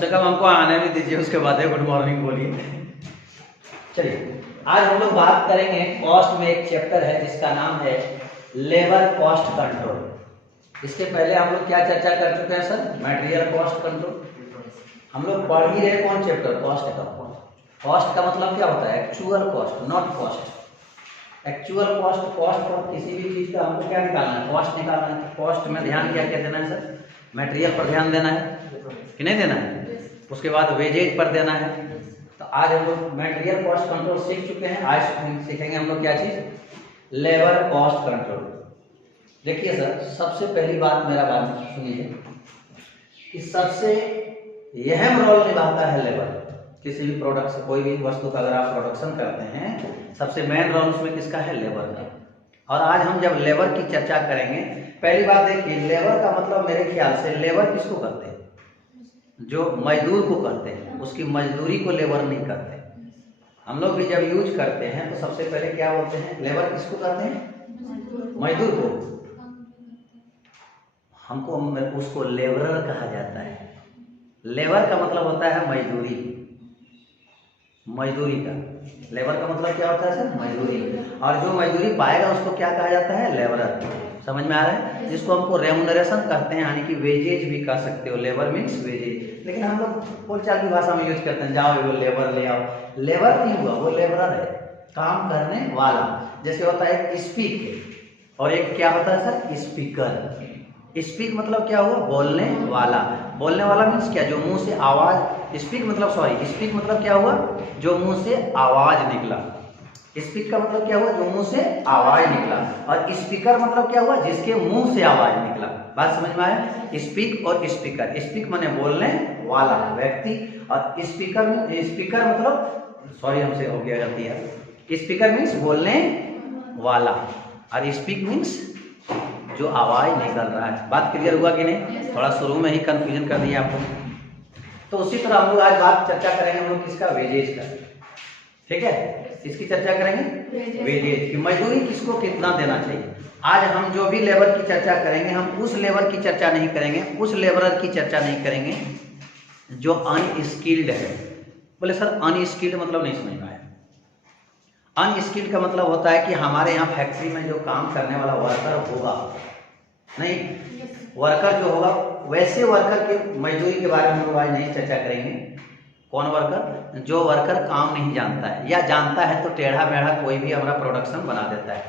से कम हमको आने भी दीजिए, उसके बाद गुड मॉर्निंग बोलिए। चलिए आज हम लोग बात करेंगे कॉस्ट में, एक चैप्टर है जिसका नाम है लेबर कॉस्ट कंट्रोल। इसके पहले हम लोग क्या चर्चा कर चुके हैं सर? Material cost control. हम लोग पढ़ ही रहे कौन चैप्टर? कॉस्ट का। कॉस्ट का मतलब क्या होता है? Actual cost, not cost. Actual cost, cost per किसी भी चीज का हमको क्या निकालना है? कॉस्ट निकालना है। कॉस्ट में ध्यान क्या क्या देना है सर? मटेरियल पर ध्यान देना है कि नहीं देना है? उसके बाद वेजेज पर देना है। तो आज हम लोग मटेरियल कॉस्ट कंट्रोल सीख चुके हैं। आज सीखेंगे हम लोग क्या चीज? Labour cost control. देखिए सर, सबसे पहली बात मेरा बात सुनिए कि सबसे अहम रोल निभाता है लेबर। किसी भी प्रोडक्ट से, कोई भी वस्तु का अगर आप प्रोडक्शन करते हैं, सबसे मेन रोल उसमें किसका है? लेबर का। और आज हम जब लेबर की चर्चा करेंगे, पहली बात देखिए, लेबर का मतलब मेरे ख्याल से लेबर किसको करते हैं? जो मजदूर को करते हैं, उसकी मजदूरी को लेबर नहीं करते। हम लोग भी जब यूज करते हैं तो सबसे पहले क्या बोलते हैं? लेबर किसको करते हैं? मजदूर को। हमको उसको लेबरर कहा जाता है। लेबर का मतलब होता है मजदूरी, मजदूरी का। लेबर का मतलब क्या होता है सर? मजदूरी। और जो मजदूरी पाएगा उसको क्या कहा जाता है? लेबरर। समझ में आ रहा है? जिसको हमको रेमुनरेशन कहते हैं, यानी कि वेजेज भी कह सकते हो। लेबर मीन्स वेजेज, लेकिन हम लोग बोलचाल की भाषा में यूज करते हैं, जाओ वो लेबर ले आओ। लेबर नहीं हुआ, वो लेबरर है, काम करने वाला। जैसे होता है स्पीक, और एक क्या होता है सर? स्पीकर। स्पीक मतलब क्या हुआ? बोलने वाला। बोलने वाला मीन्स क्या? जो मुंह से आवाज। स्पीक मतलब स्पीक मतलब क्या हुआ? जो मुंह से आवाज निकला। स्पीक का मतलब क्या हुआ? जो मुंह से आवाज निकला। और स्पीकर मतलब क्या हुआ? जिसके मुंह से आवाज निकला। बात समझ में आया? स्पीक और स्पीकर। स्पीक माने बोलने वाला व्यक्ति, और स्पीकर मतलब हमसे हो गया गलती है। स्पीकर मीन्स बोलने वाला, और स्पीक मीन्स जो आवाज निकल रहा है। बात क्लियर हुआ कि नहीं? थोड़ा शुरू में ही कंफ्यूजन कर दिया आपको। तो उसी तरह हम लोग आज बात चर्चा करेंगे हम लोग किसका? वेजेज का। ठीक है, किसकी चर्चा करेंगे? वेजेज की। मजदूरी किसको कितना देना चाहिए। आज हम जो भी लेबर की चर्चा करेंगे, हम उस लेबर की चर्चा नहीं करेंगे, उस लेबरर की चर्चा नहीं करेंगे जो अनस्किल्ड है। बोले सर अनस्किल्ड मतलब नहीं समझ में आया। अनस्किल्ड का मतलब होता है कि हमारे यहाँ फैक्ट्री में जो काम करने वाला वर्कर होगा, नहीं वर्कर जो होगा, वैसे वर्कर के मजदूरी के बारे में हम लोग आज नहीं चर्चा करेंगे। कौन वर्कर? जो वर्कर काम नहीं जानता है, या जानता है तो टेढ़ा मेढ़ा कोई भी हमारा प्रोडक्शन बना देता है।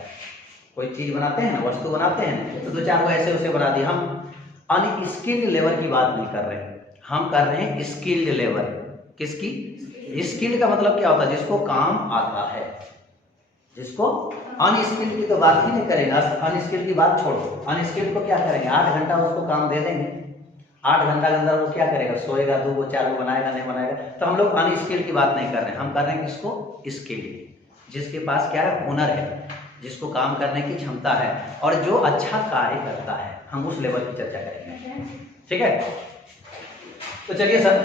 कोई चीज बनाते हैं ना, वस्तु बनाते हैं, तो दो चार वो ऐसे उसे बना दिए। हम अनस्किल्ड लेबर की बात नहीं कर रहे, हम कर रहे हैं स्किल्ड लेबर। किसकी? स्किल्ड का मतलब क्या होता है? जिसको काम आता है। जिसको अनस्किल्ड की तो बात ही नहीं करेंगे। अनस्किल्ड की बात छोड़ो, अनस्किल्ड को क्या करेंगे? 8 घंटा उसको काम दे देंगे, 8 घंटा के अंदर वो क्या करेगा? सोएगा, 2 को 4 को बनाएगा, नहीं बनाएगा। तो हम लोग अनस्किल्ड की बात नहीं कर रहे हैं, हम कर रहे हैं किसको? स्किल्ड। जिसके पास क्या है? हुनर है, जिसको काम करने की क्षमता है, और जो अच्छा कार्य करता है, हम उस लेवल की चर्चा करेंगे। ठीक है, तो चलिए सर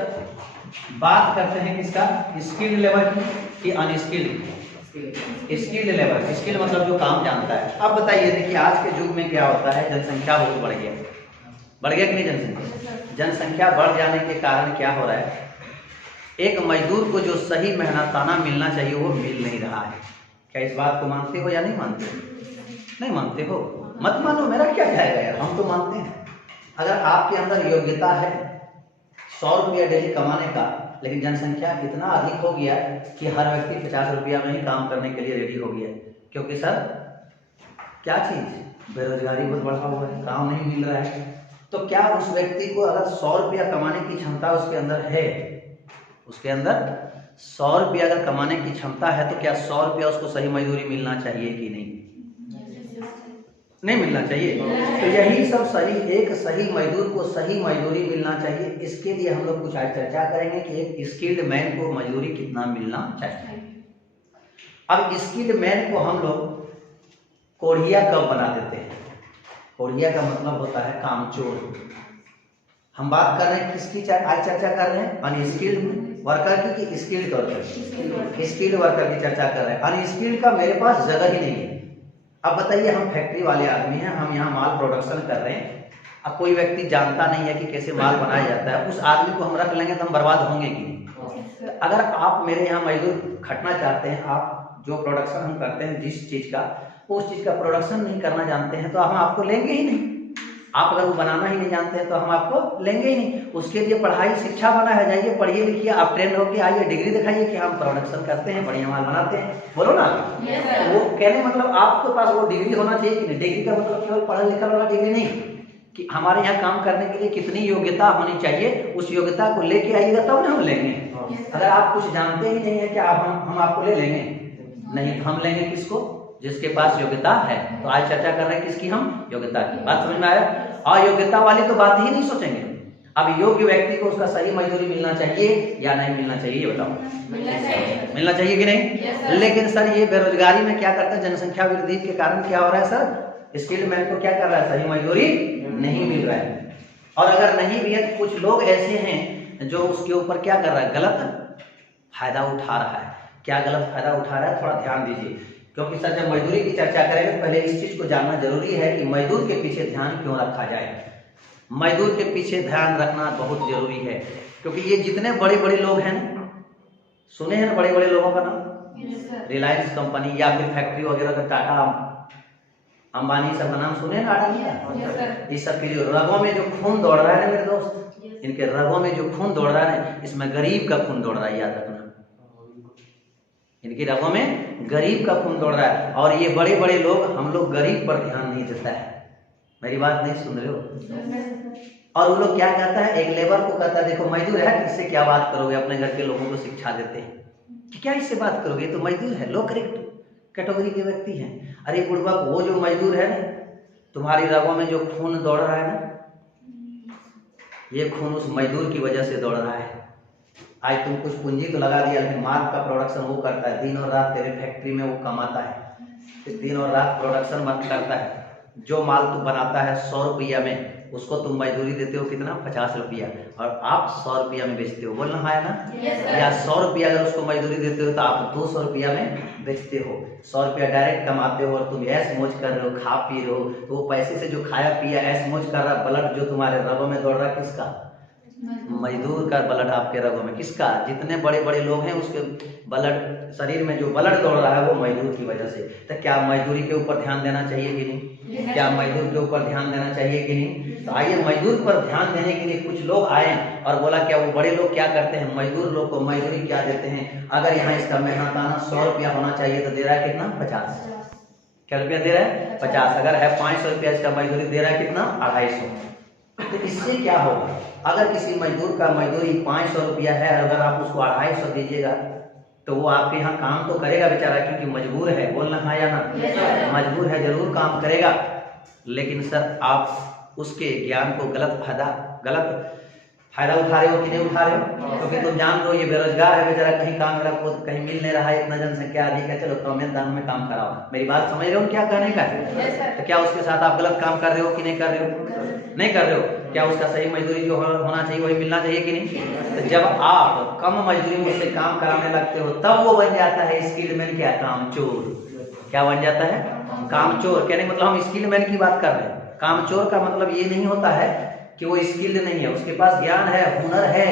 बात करते हैं किसका? स्किल्ड लेबर की कि अनस्किल्ड? Skilled labour. स्किल्ड मतलब जो काम जानता है। अब बताइए, देखिए आज के युग में क्या होता है? जनसंख्या बहुत बढ़ गया। बढ़ गया कि नहीं जनसंख्या? जनसंख्या बढ़ जाने के कारण क्या हो रहा है? एक मजदूर को जो सही मेहनताना मिलना चाहिए वो मिल नहीं रहा है। क्या इस बात को मानते हो या नहीं मानते हो? नहीं मानते हो, मत मानो, मेरा क्या जाएगा यार, हम तो मानते हैं। अगर आपके अंदर योग्यता है 100 रुपया डेली कमाने का, लेकिन जनसंख्या इतना अधिक हो गया कि हर व्यक्ति 50 रुपया में ही काम करने के लिए रेडी हो गया। क्योंकि सर क्या चीज? बेरोजगारी बहुत बढ़ा हुआ है, काम नहीं मिल रहा है। तो क्या उस व्यक्ति को अगर 100 रुपया कमाने की क्षमता उसके अंदर है, उसके अंदर 100 रुपया अगर कमाने की क्षमता है, तो क्या 100 रुपया उसको सही मजदूरी मिलना चाहिए कि नहीं? नहीं मिलना चाहिए। तो यही सब सही, एक सही मजदूर को सही मजदूरी मिलना चाहिए। इसके लिए हम लोग कुछ आज चर्चा करेंगे कि एक स्किल्ड मैन को मजदूरी कितना मिलना चाहिए। अब स्किल्ड मैन को हम लोग कोढ़िया कब बना देते हैं? कोढ़िया का मतलब होता है कामचोर। हम बात कर रहे हैं किसकी आज चर्चा कर रहे हैं? अनस्किल्ड वर्कर की कि स्किल्ड वर्कर? स्किल्ड वर्कर की चर्चा कर रहे हैं। अनस्किल्ड का मेरे पास जगह ही नहीं है। अब बताइए, हम फैक्ट्री वाले आदमी हैं, हम यहाँ माल प्रोडक्शन कर रहे हैं। अब कोई व्यक्ति जानता नहीं है कि कैसे माल बनाया जाता है, उस आदमी को हम रख लेंगे तो हम बर्बाद होंगे कि नहीं। तो अगर आप मेरे यहाँ मजदूर खटना चाहते हैं, आप जो प्रोडक्शन हम करते हैं जिस चीज का, उस चीज का प्रोडक्शन नहीं करना जानते हैं तो हम आपको लेंगे ही नहीं। आप अगर वो बनाना ही नहीं जानते हैं तो हम आपको लेंगे ही नहीं। उसके लिए पढ़ाई शिक्षा बना है, जाइए पढ़िए लिखिए, आप ट्रेन होके आइए, डिग्री दिखाइए कि हम प्रोडक्शन करते हैं, बढ़िया माल बनाते हैं, बोलो ना। वो कहने मतलब आपके पास वो डिग्री होना चाहिए कि नहीं। डिग्री का मतलब केवल पढ़ा लिखा वाला डिग्री नहीं, कि हमारे यहाँ काम करने के लिए कितनी योग्यता होनी चाहिए, उस योग्यता को लेके आइएगा तब ना हम लेंगे। अगर आप कुछ जानते ही नहीं है कि आप हम आपको ले लेंगे नहीं, हम लेंगे किसको, जिसके पास योग्यता है। तो आज चर्चा कर रहे हैं किसकी, हम योग्यता की। बात समझ में आया। अयोग्यता वाली तो बात ही नहीं सोचेंगे। अब योग्य व्यक्ति को उसका सही मजदूरी मिलना चाहिए या नहीं मिलना चाहिए, ये बताओ। मिलना चाहिए कि नहीं। लेकिन सर ये बेरोजगारी में क्या करते हैं, जनसंख्या वृद्धि के कारण क्या हो रहा है सर, स्किल्ड मैन को क्या कर रहा है, सही मजदूरी नहीं मिल रहा है। और अगर नहीं भी है तो कुछ लोग ऐसे हैं जो उसके ऊपर क्या कर रहा है, गलत फायदा उठा रहा है। क्या गलत फायदा उठा रहा है, थोड़ा ध्यान दीजिए। क्योंकि सर जब मजदूरी की चर्चा करेंगे तो पहले इस चीज को जानना जरूरी है कि मजदूर के पीछे ध्यान क्यों रखा जाए। मजदूर के पीछे ध्यान रखना बहुत जरूरी है, क्योंकि ये जितने बड़े बड़े लोग हैं, सुने हैं ना बड़े बड़े लोगों का नाम, रिलायंस कंपनी या फिर फैक्ट्री वगैरह का, टाटा अंबानी सबका नाम सुने ना, आटा, इस सब के जो रगों में जो खून दौड़ रहा है ना मेरे दोस्त, इनके रगों में जो खून दौड़ रहा है, इसमें गरीब का खून दौड़ रहा है, याद रखना। इनकी रगों में गरीब का खून दौड़ रहा है। और ये बड़े बड़े लोग, हम लोग गरीब पर ध्यान नहीं देता है। मेरी बात नहीं सुन रहे हो। और वो लोग क्या कहता है, एक लेबर को कहता है देखो मजदूर है, इससे क्या बात करोगे, अपने घर के लोगों को शिक्षा देते हैं कि क्या इससे बात करोगे, तो मजदूर है, लो करेक्ट कैटेगरी के व्यक्ति हैं। अरे बुढ़वा, वो जो मजदूर है ना, तुम्हारी रगों में जो खून दौड़ रहा है ना, ये खून उस मजदूर की वजह से दौड़ रहा है। आज तुम कुछ पूंजी तो लगा दिया, लेकिन माल का प्रोडक्शन वो करता है, दिन और रात तेरे फैक्ट्री में वो कमाता है, फिर दिन और रात प्रोडक्शन मत करता है। जो माल तू बनाता है 100 रुपया में, उसको तुम मजदूरी देते हो कितना, 50 रुपया, और आप 100 रुपया में बेचते हो, बोलना है ना। या 100 रुपया अगर उसको मजदूरी देते हो तो आप 200 रुपया में बेचते हो। 100 रुपया डायरेक्ट कमाते हो और तुम ऐश मौज कर रहे हो, खा पी रहे हो, तो वो पैसे से जो खाया पिया ऐश मौज कर रहा, ब्लड जो तुम्हारे रगों में दौड़ रहा, किसका, मजदूर का ब्लड आपके रगों में, किसका, जितने बड़े बड़े लोग हैं उसके ब्लड, शरीर में जो ब्लड दौड़ रहा है वो मजदूर की वजह से। तो क्या मजदूरी के ऊपर ध्यान देना चाहिए कि नहीं, क्या मजदूर के ऊपर ध्यान देना चाहिए कि नहीं। तो आइए मजदूर पर ध्यान देने के लिए कुछ लोग आए और बोला क्या वो बड़े लोग क्या करते हैं, मजदूर लोग को मजदूरी क्या देते हैं। अगर यहाँ इसका मेहनताना 100 रुपया होना चाहिए तो दे रहा है कितना, 50। क्या रुपया दे रहा है, 50। अगर है 500 रुपया इसका मजदूरी दे रहा है कितना, 250। तो इससे क्या होगा, अगर किसी मजदूर का मजदूरी 500 रुपया है, अगर आप उसको 250 दीजिएगा तो वो आपके यहाँ काम तो करेगा बेचारा, क्योंकि मजबूर है, बोलना हाँ या ना, मजबूर है, जरूर काम करेगा। लेकिन सर आप उसके ज्ञान को गलत फायदा उठा रहे हो कि नहीं उठा रहे हो। क्योंकि तुम जान लो ये बेरोजगार है बेचारा, कहीं काम मेरा खुद कहीं मिल नहीं रहा है, इतना जनसंख्या अधिक है, चलो कौमियत दान में काम कराओ। मेरी बात समझ रहे हो क्या कहने का है। तो क्या उसके साथ आप गलत काम कर रहे हो कि नहीं कर रहे हो, नहीं कर रहे हो। क्या उसका सही मजदूरी जो होना चाहिए वही मिलना चाहिए कि नहीं। तो जब आप कम मजदूरी में उससे काम कराने लगते हो तब वो बन जाता है स्किल्ड मैन, क्या, कामचोर। क्या बन जाता है, कामचोर। कहने मतलब हम स्किल्ड मैन की बात कर रहे हैं। कामचोर का मतलब ये नहीं होता है कि वो स्किल्ड नहीं है, उसके पास ज्ञान है, हुनर है,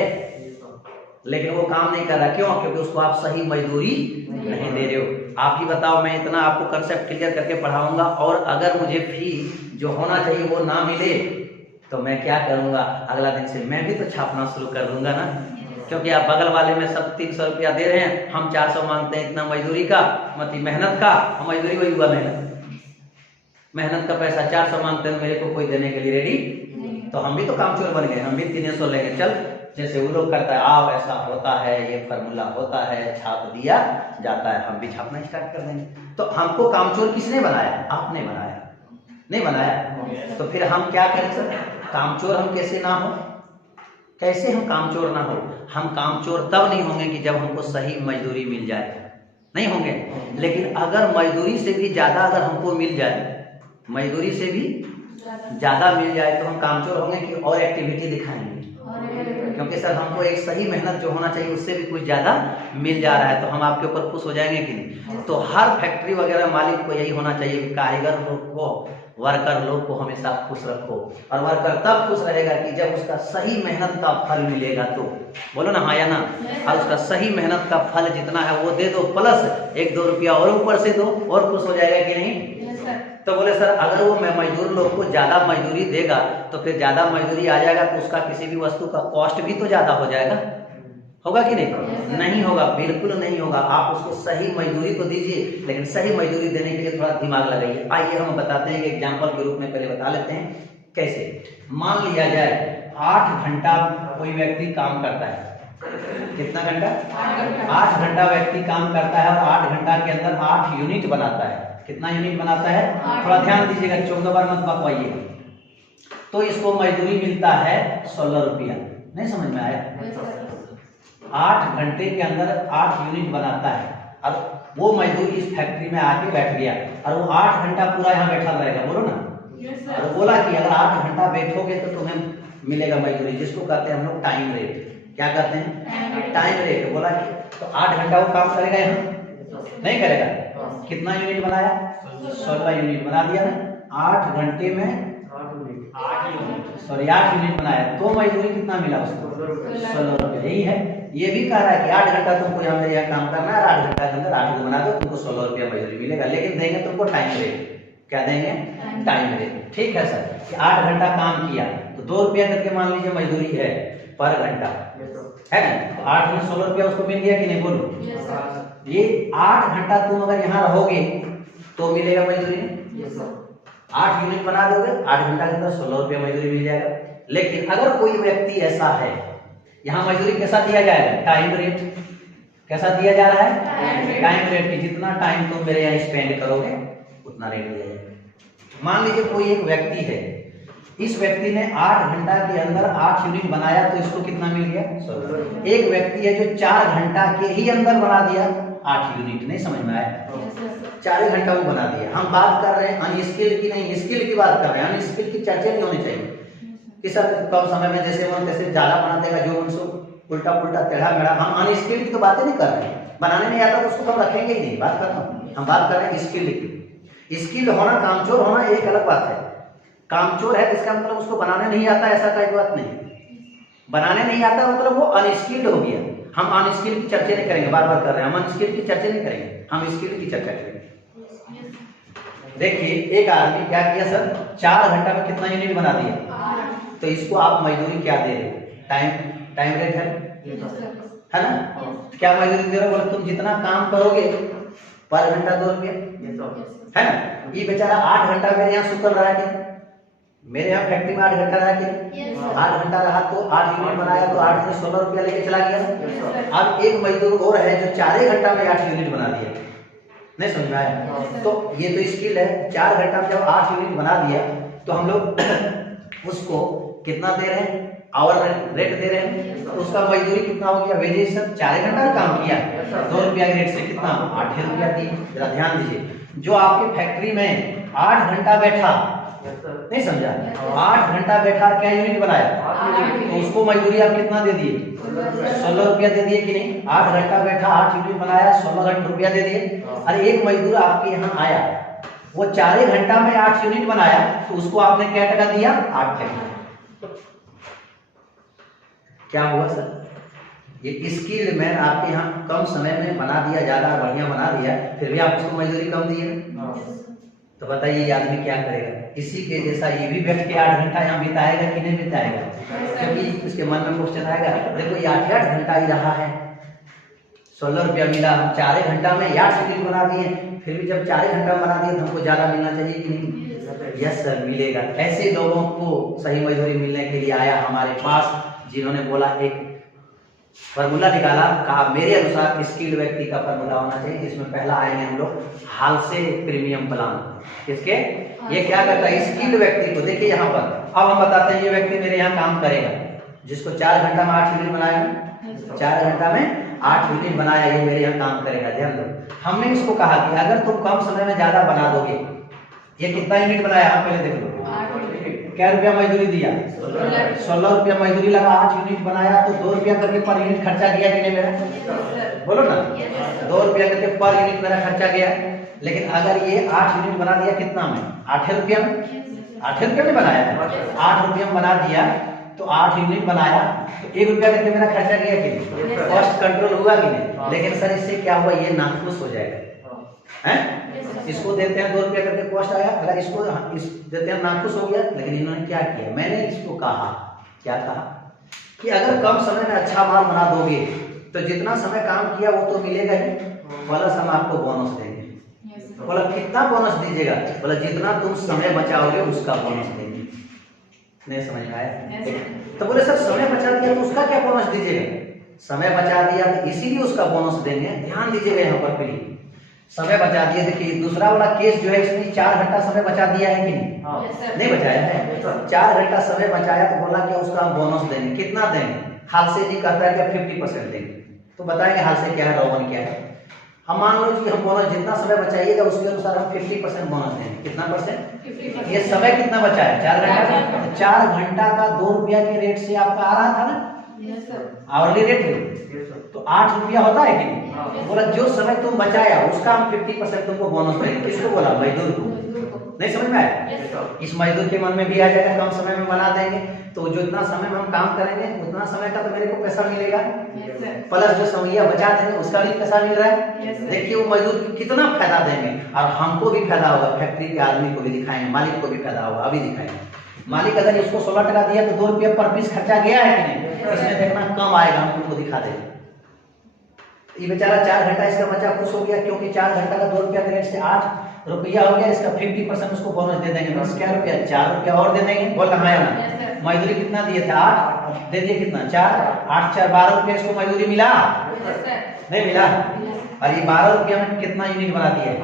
लेकिन वो काम नहीं कर रहा। क्यों, क्योंकि उसको आप सही मजदूरी नहीं दे रहे हो। आप ही बताओ, मैं इतना आपको कंसेप्ट क्लियर करके पढ़ाऊंगा और अगर मुझे फी जो होना चाहिए वो ना मिले तो मैं क्या करूंगा, अगला दिन से मैं भी तो छापना शुरू कर दूंगा ना। क्योंकि आप बगल वाले में सब 300 रुपया दे रहे हैं, हम 400 मांगते हैं, इतना मजदूरी का मतलब मेहनत का, मजदूरी वही हुआ मेहनत का पैसा 400 मांगते हैं, मेरे को कोई देने के लिए रेडी, तो हम भी तो कामचोर बन गए, हम भी 300 लेंगे, चल जैसे वो लोग करता है, आप ऐसा होता है, ये फार्मूला होता है, छाप दिया जाता है, हम भी छापना स्टार्ट कर देंगे। तो हमको कामचोर किसने बनाया, आपने बनाया, नहीं बनाया। तो फिर हम क्या करें सर, कामचोर हम कैसे ना हो, कैसे हम कामचोर ना हो। हम कामचोर तब नहीं होंगे कि जब हमको सही मजदूरी मिल जाए, नहीं होंगे। लेकिन अगर मजदूरी से भी ज्यादा अगर हमको मिल जाए, मजदूरी से भी ज्यादा मिल जाए तो हम कामचोर होंगे कि और एक्टिविटी दिखाएंगे। क्योंकि सर हमको एक सही मेहनत जो होना चाहिए उससे भी कुछ ज्यादा मिल जा रहा है, तो हम आपके ऊपर खुश हो जाएंगे कि नहीं। तो हर फैक्ट्री वगैरह मालिक को यही होना चाहिए कि कारीगर को वर्कर लोग को हमेशा खुश रखो, और वर्कर तब खुश रहेगा कि जब उसका सही मेहनत का फल मिलेगा। तो बोलो ना हाँ या ना। और उसका सही मेहनत का फल जितना है वो दे दो, प्लस 1-2 रुपया और ऊपर से दो, और खुश हो जाएगा कि नहीं। तो बोले सर अगर वो मजदूर लोग को ज्यादा मजदूरी देगा तो फिर ज्यादा मजदूरी आ जाएगा तो उसका किसी भी वस्तु का कॉस्ट भी तो ज्यादा हो जाएगा, होगा कि नहीं। नहीं होगा, बिल्कुल नहीं होगा। आप उसको सही मजदूरी तो दीजिए, लेकिन सही मजदूरी देने के लिए थोड़ा दिमाग लगाइए। आइए हम बताते हैं, एग्जाम्पल के रूप में पहले बता लेते हैं कैसे। मान लिया जाए 8 घंटा कोई व्यक्ति काम करता है। कितना घंटा? 8 घंटा व्यक्ति काम करता है, और 8 घंटा के अंदर 8 यूनिट बनाता है। कितना यूनिट बनाता है? थोड़ा ध्यान दीजिएगा, 14 बार मत बकवाइएगा। तो इसको मजदूरी मिलता है 16 रुपया। नहीं समझ में आया? 8 घंटे के अंदर 8 यूनिट बनाता है, और वो मजदूर इस फैक्ट्री में आके बैठ गया, और वो 8 घंटा पूरा यहाँ बैठा रहेगा। बोलो ना। और बोला कि अगर 8 घंटा बैठोगे तो तुम्हें मिलेगा मजदूरी, जिसको कहते हैं हम लोग टाइम रेट। क्या कहते हैं? Time rate. बोला कि तो 8 घंटा वो काम करेगा, यहाँ नहीं करेगा। कितना यूनिट बनाया? 16 यूनिट बना दिया ना। 8 घंटे में 8 यूनिट बनाया, तो मजदूरी कितना मिला उसको? 16 रुपये। यही है, ये भी कह रहा है कि 8 घंटा तुमको यहाँ मेरे यहाँ काम करना है, 8 घंटा के अंदर 8 को बना दो, तुमको 16 रुपया मजदूरी मिलेगा, लेकिन देंगे तुमको टाइम रेट। क्या देंगे? Time rate. ठीक है सर, कि 8 घंटा काम किया तो 2 रुपया करके मान लीजिए मजदूरी है पर घंटा, है ना। तो 8 में 16 रुपया उसको मिल गया कि नहीं? बोलो। ये 8 घंटा तुम अगर यहाँ रहोगे तो मिलेगा मजदूरी। 8 यूनिट बना दोगे, 8 घंटा के अंदर 16 रुपया मजदूरी मिल जाएगा। लेकिन अगर कोई व्यक्ति ऐसा है, यहाँ मजदूरी कैसा दिया जाएगा? Time rate. कैसा दिया जा रहा है? टाइम रेट की जितना टाइम तुम मेरे यहाँ स्पेंड करोगे उतना रेट दिया जाएगा। मान लीजिए कोई एक व्यक्ति है, इस व्यक्ति ने 8 घंटा के अंदर 8 यूनिट बनाया, तो इसको कितना मिल गया? 16। एक व्यक्ति है जो 4 घंटा के ही अंदर बना दिया 8 यूनिट। नहीं समझ में आया? 4 घंटा वो बना दिया। हम बात कर रहे हैं अनस्किल्ड की, नहीं स्किल की बात कर रहे हैं। अनस्किल्ड की चर्चा नहीं होनी चाहिए कि सर कम समय में जैसे मन तैसे जाला बना देगा, जो मन सो उल्टा पुल्टा टेढ़ा मेढ़ा। हम अनस्किल्ड की तो बातें नहीं कर रहे हैं। बनाने नहीं आता तो उसको हम रखेंगे ही नहीं, बात कर रहा हूँ। हम बात कर रहे हैं स्किल्ड की। स्किल्ड होना, कामचोर होना एक अलग बात है। कामचोर है इसका मतलब उसको बनाने नहीं आता, ऐसा कोई बात नहीं। बनाने नहीं आता मतलब वो अनस्किल्ड हो गया। हम अनस्किल्ड की चर्चा नहीं करेंगे, बार बार कर रहे हैं। हम अनस्किल्ड की चर्चा नहीं करेंगे, हम स्किल्ड की चर्चा करेंगे। देखिए एक आदमी क्या किया सर, 4 घंटा में कितना यूनिट बना दिया, तो इसको आप मजदूरी क्या दे रहे हो? टाइम रेट है ना। क्या मजदूरी दे रहे हो? बोले तुम जितना काम करोगे पर घंटा 2 रुपया, है ना। ये बेचारा 8 घंटा मेरे यहाँ सुतल रहा कि मेरे यहाँ फैक्ट्री में 8 घंटा रहा कि 8 घंटा रहा, तो 8 यूनिट बनाया, तो 8 में 16 रुपया लेके चला गया। अब एक मजदूर और है जो 4 घंटा में 8 यूनिट बना दिया। नहीं समझ में आया? तो ये तो स्किल है। 4 घंटा में जब 8 यूनिट बना दिया तो हम लोग उसको कितना दे रहे हैं? आवर रेट दे रहे हैं। तो उसका मजदूरी कितना हो गया? वेजेस सर 4 घंटा काम किया, 2 रुपया के रेट से कितना? 8 रुपया दिए। जरा ध्यान दीजिए, जो आपकी फैक्ट्री में 8 घंटा बैठा, नहीं समझा, 8 घंटा बैठा, क्या यूनिट बनाया, तो उसको मजदूरी आप कितना दे दिए? 16 रुपया दे दिए कि नहीं। 8 घंटा बैठा, 8 यूनिट बनाया, 16 रुपया दे दिए। अरे एक मजदूर आपके यहाँ आया, वो 4 घंटा में 8 यूनिट बनाया, तो उसको आपने क्या टका दिया? 8 टका। क्या हुआ सर? ये स्किल्ड मैन आपके यहाँ कम समय में बना दिया, ज्यादा बढ़िया बना दिया, फिर भी आप उसको मजदूरी कम दिए। तो बताइए ये आदमी क्या करेगा? इसी के जैसा ये भी बैठ के 8 घंटा यहाँ बिताएगा कि नहीं बिताएगा? क्योंकि उसके मन में क्वेश्चन आएगा, देखो ये 8 घंटा ही रहा है, 16 रुपया मिला, हम 4 घंटा में 8 यूनिट बना दिए, फिर भी जब 4 घंटा बना दिए तो हमको ज्यादा मिलना चाहिए कि नहीं? यस सर, मिलेगा। ऐसे लोगों को सही मजदूरी मिलने के लिए आया हमारे पास, जिन्होंने बोला एक फॉर्मूला निकाला, कहा मेरे अनुसार स्किल्ड व्यक्ति का फॉर्मूला होना चाहिए, जिसमें पहला आएंगे हम लोग हाल से प्रीमियम प्लान। किसके? ये क्या करता है? स्किल्ड व्यक्ति को। देखिए यहाँ पर अब हम बताते हैं, ये व्यक्ति मेरे यहाँ काम करेगा, जिसको 4 घंटा में 8 यूनिट बनाया, 4 घंटा में 8 यूनिट बनाया, ये मेरे यहाँ काम करेगा। ध्यान दो, हमने इसको कहा कि अगर तुम कम समय में ज्यादा बना दोगे, ये कितना यूनिट बनाया आप पहले देख लो, क्या रुपया मजदूरी दिया? 16 रुपया मजदूरी लगा, 8 यूनिट बनाया तो 2 रुपया करके पर यूनिट खर्चा गया कि नहीं मेरा? बोलो ना, 2 रुपया करके पर यूनिट मेरा खर्चा गया। लेकिन अगर ये 8 यूनिट बना दिया कितना में? 8 रुपया में, 8 रुपया में बनाया है, 8 रुपया में बना दिया तो 8 यूनिट बनाया तो 1 रुपया करके मेरा खर्चा गया कि नहीं? कॉस्ट कंट्रोल हुआ कि नहीं? लेकिन सर इससे क्या हुआ, ये नाखुश हो जाएगा हैं? इसको देते हैं 2 रुपया करके कॉस्ट आया, अगर इसको इस देते हैं नाखुश हो गया। लेकिन इन्होंने क्या किया, मैंने इसको कहा, क्या कहा कि अगर कम समय में अच्छा माल बना दोगे तो जितना समय काम किया वो तो मिलेगा ही, प्लस हम आपको बोनस देंगे। बोला कितना बोनस दीजिएगा? बोला जितना तुम समय बचाओगे उसका बोनस देंगे। नहीं समझ में आया? तो बोले सर समय बचा दिया तो उसका क्या बोनस दीजिएगा? समय बचा दिया तो इसीलिए उसका बोनस देंगे। ध्यान दीजिएगा यहाँ पर प्लीज, समय बचा दिया। देखिए दूसरा वाला केस जो है इसमें 4 घंटा समय बचा दिया है कि नहीं? नहीं बचाया है, 4 घंटा समय बचाया तो बोला कि उसका हम बोनस देंगे। कितना देंगे? हाल से जी कहता है कि 50% देंगे। तो बताएंगे हाल से क्या है, रोमन क्या है। हम मान लो जी हम बोनस जितना समय बचाइएगा उसके अनुसार हम 50% बोनस देंगे। कितना परसेंट? ये समय कितना बचा है? 4 घंटा। 4 घंटा का 2 रुपया के रेट से आपका आ रहा था ना आवरली रेट, तो 8 रुपया होता है कि नहीं? बोला जो समय तुम बचाया उसका हम 50% तुमको बोनस देंगे। किसको बोला? मजदूर को। नहीं समझ में आया? इस मजदूर के मन में भी आ जाएगा कम समय में बना देंगे तो जो इतना समय में हम काम करेंगे उतना समय का तो मेरे को पैसा मिलेगा, प्लस जो समय बचा देंगे उसका भी पैसा मिल रहा है। देखिए वो मजदूर को कितना फायदा देंगे और हमको भी फायदा होगा, फैक्ट्री के आदमी को भी दिखाएंगे, मालिक को भी फायदा होगा। अभी दिखाएंगे मालिक अगर इसको 16 टका दिया तो 2 रुपया पर पीस खर्चा गया है कि नहीं? इसमें देखना कम आएगा, हम तुमको दिखा देंगे। ये बेचारा 4 घंटा इसका बचा, खुश हो गया क्योंकि 4 घंटा का 2 रुपया के रेट से 8 रुपया हो गया। इसका 50% उसको बोनस दे देंगे। बस क्या रुपया? 4 रुपया और दे देंगे। बोल रहा है ना, मजदूरी कितना दिए थे? 8 दे दिए कितना? 4, 8 4 12 रुपया इसको मजदूरी मिला नहीं मिला? और ये 12 रुपया में कितना यूनिट बना दिया है?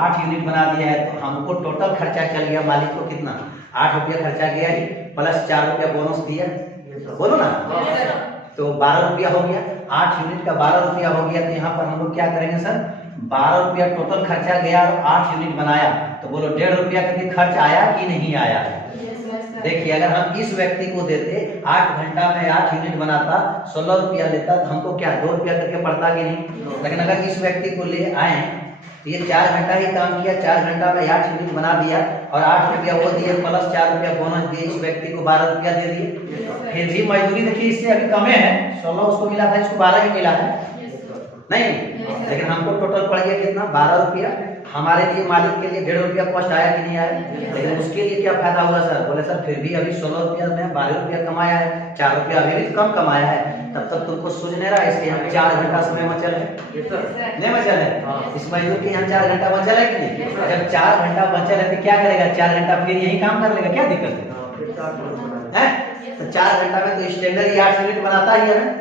8 यूनिट बना दिया है। तो हमको टोटल खर्चा चल गया मालिक को कितना? 8 रुपया खर्चा गया ही, प्लस 4 रुपया बोनस दिया। बोलो ना, तो 12 रुपया हो गया। 8 यूनिट का 12 रुपया हो गया। तो यहाँ पर हम लोग क्या करेंगे सर? 12 रुपया टोटल खर्चा गया और 8 यूनिट बनाया तो बोलो 1.5 रुपया करके खर्च आया कि नहीं आया? देखिए अगर हम इस व्यक्ति को देते 8 घंटा में 8 यूनिट बनाता 16 रुपया लेता तो हमको क्या 2 रुपया करके पड़ता कि नहीं? लेकिन अगर इस व्यक्ति को ले आए तो ये 4 घंटा ही काम किया, 4 घंटा में 8 यूनिट बना दिया और 8 रुपया वो दिए प्लस 4 रुपया बोनस दिए, इस व्यक्ति को 12 रुपया दे दिए। फिर भी मजदूरी देखिए इससे अभी कम है, 16 उसको मिला था, इसको 12 ही मिला है नहीं? लेकिन हमको टोटल पड़ गया कितना? 12 रुपया। हमारे लिए मालिक के लिए 1.5 रुपया कॉस्ट आया कि नहीं आया? लेकिन उसके लिए क्या फायदा हुआ सर? बोले सर फिर भी अभी 16 रुपया में 12 रुपया कमाया है, 4 रुपया अभी भी कम कमाया है। तब तक तुमको सूझ नहीं रहा, इसलिए हम 4 घंटा समय बचल है नहीं बचल है? इस मजदूर के यहाँ 4 घंटा बचल है कि नहीं? जब 4 घंटा बचल है तो क्या करेगा? 4 घंटा फिर यही काम कर लेगा, क्या दिक्कत है? तो 4 घंटा में तो स्टैंडर्ड 8 यूनिट बनाता ही है ना?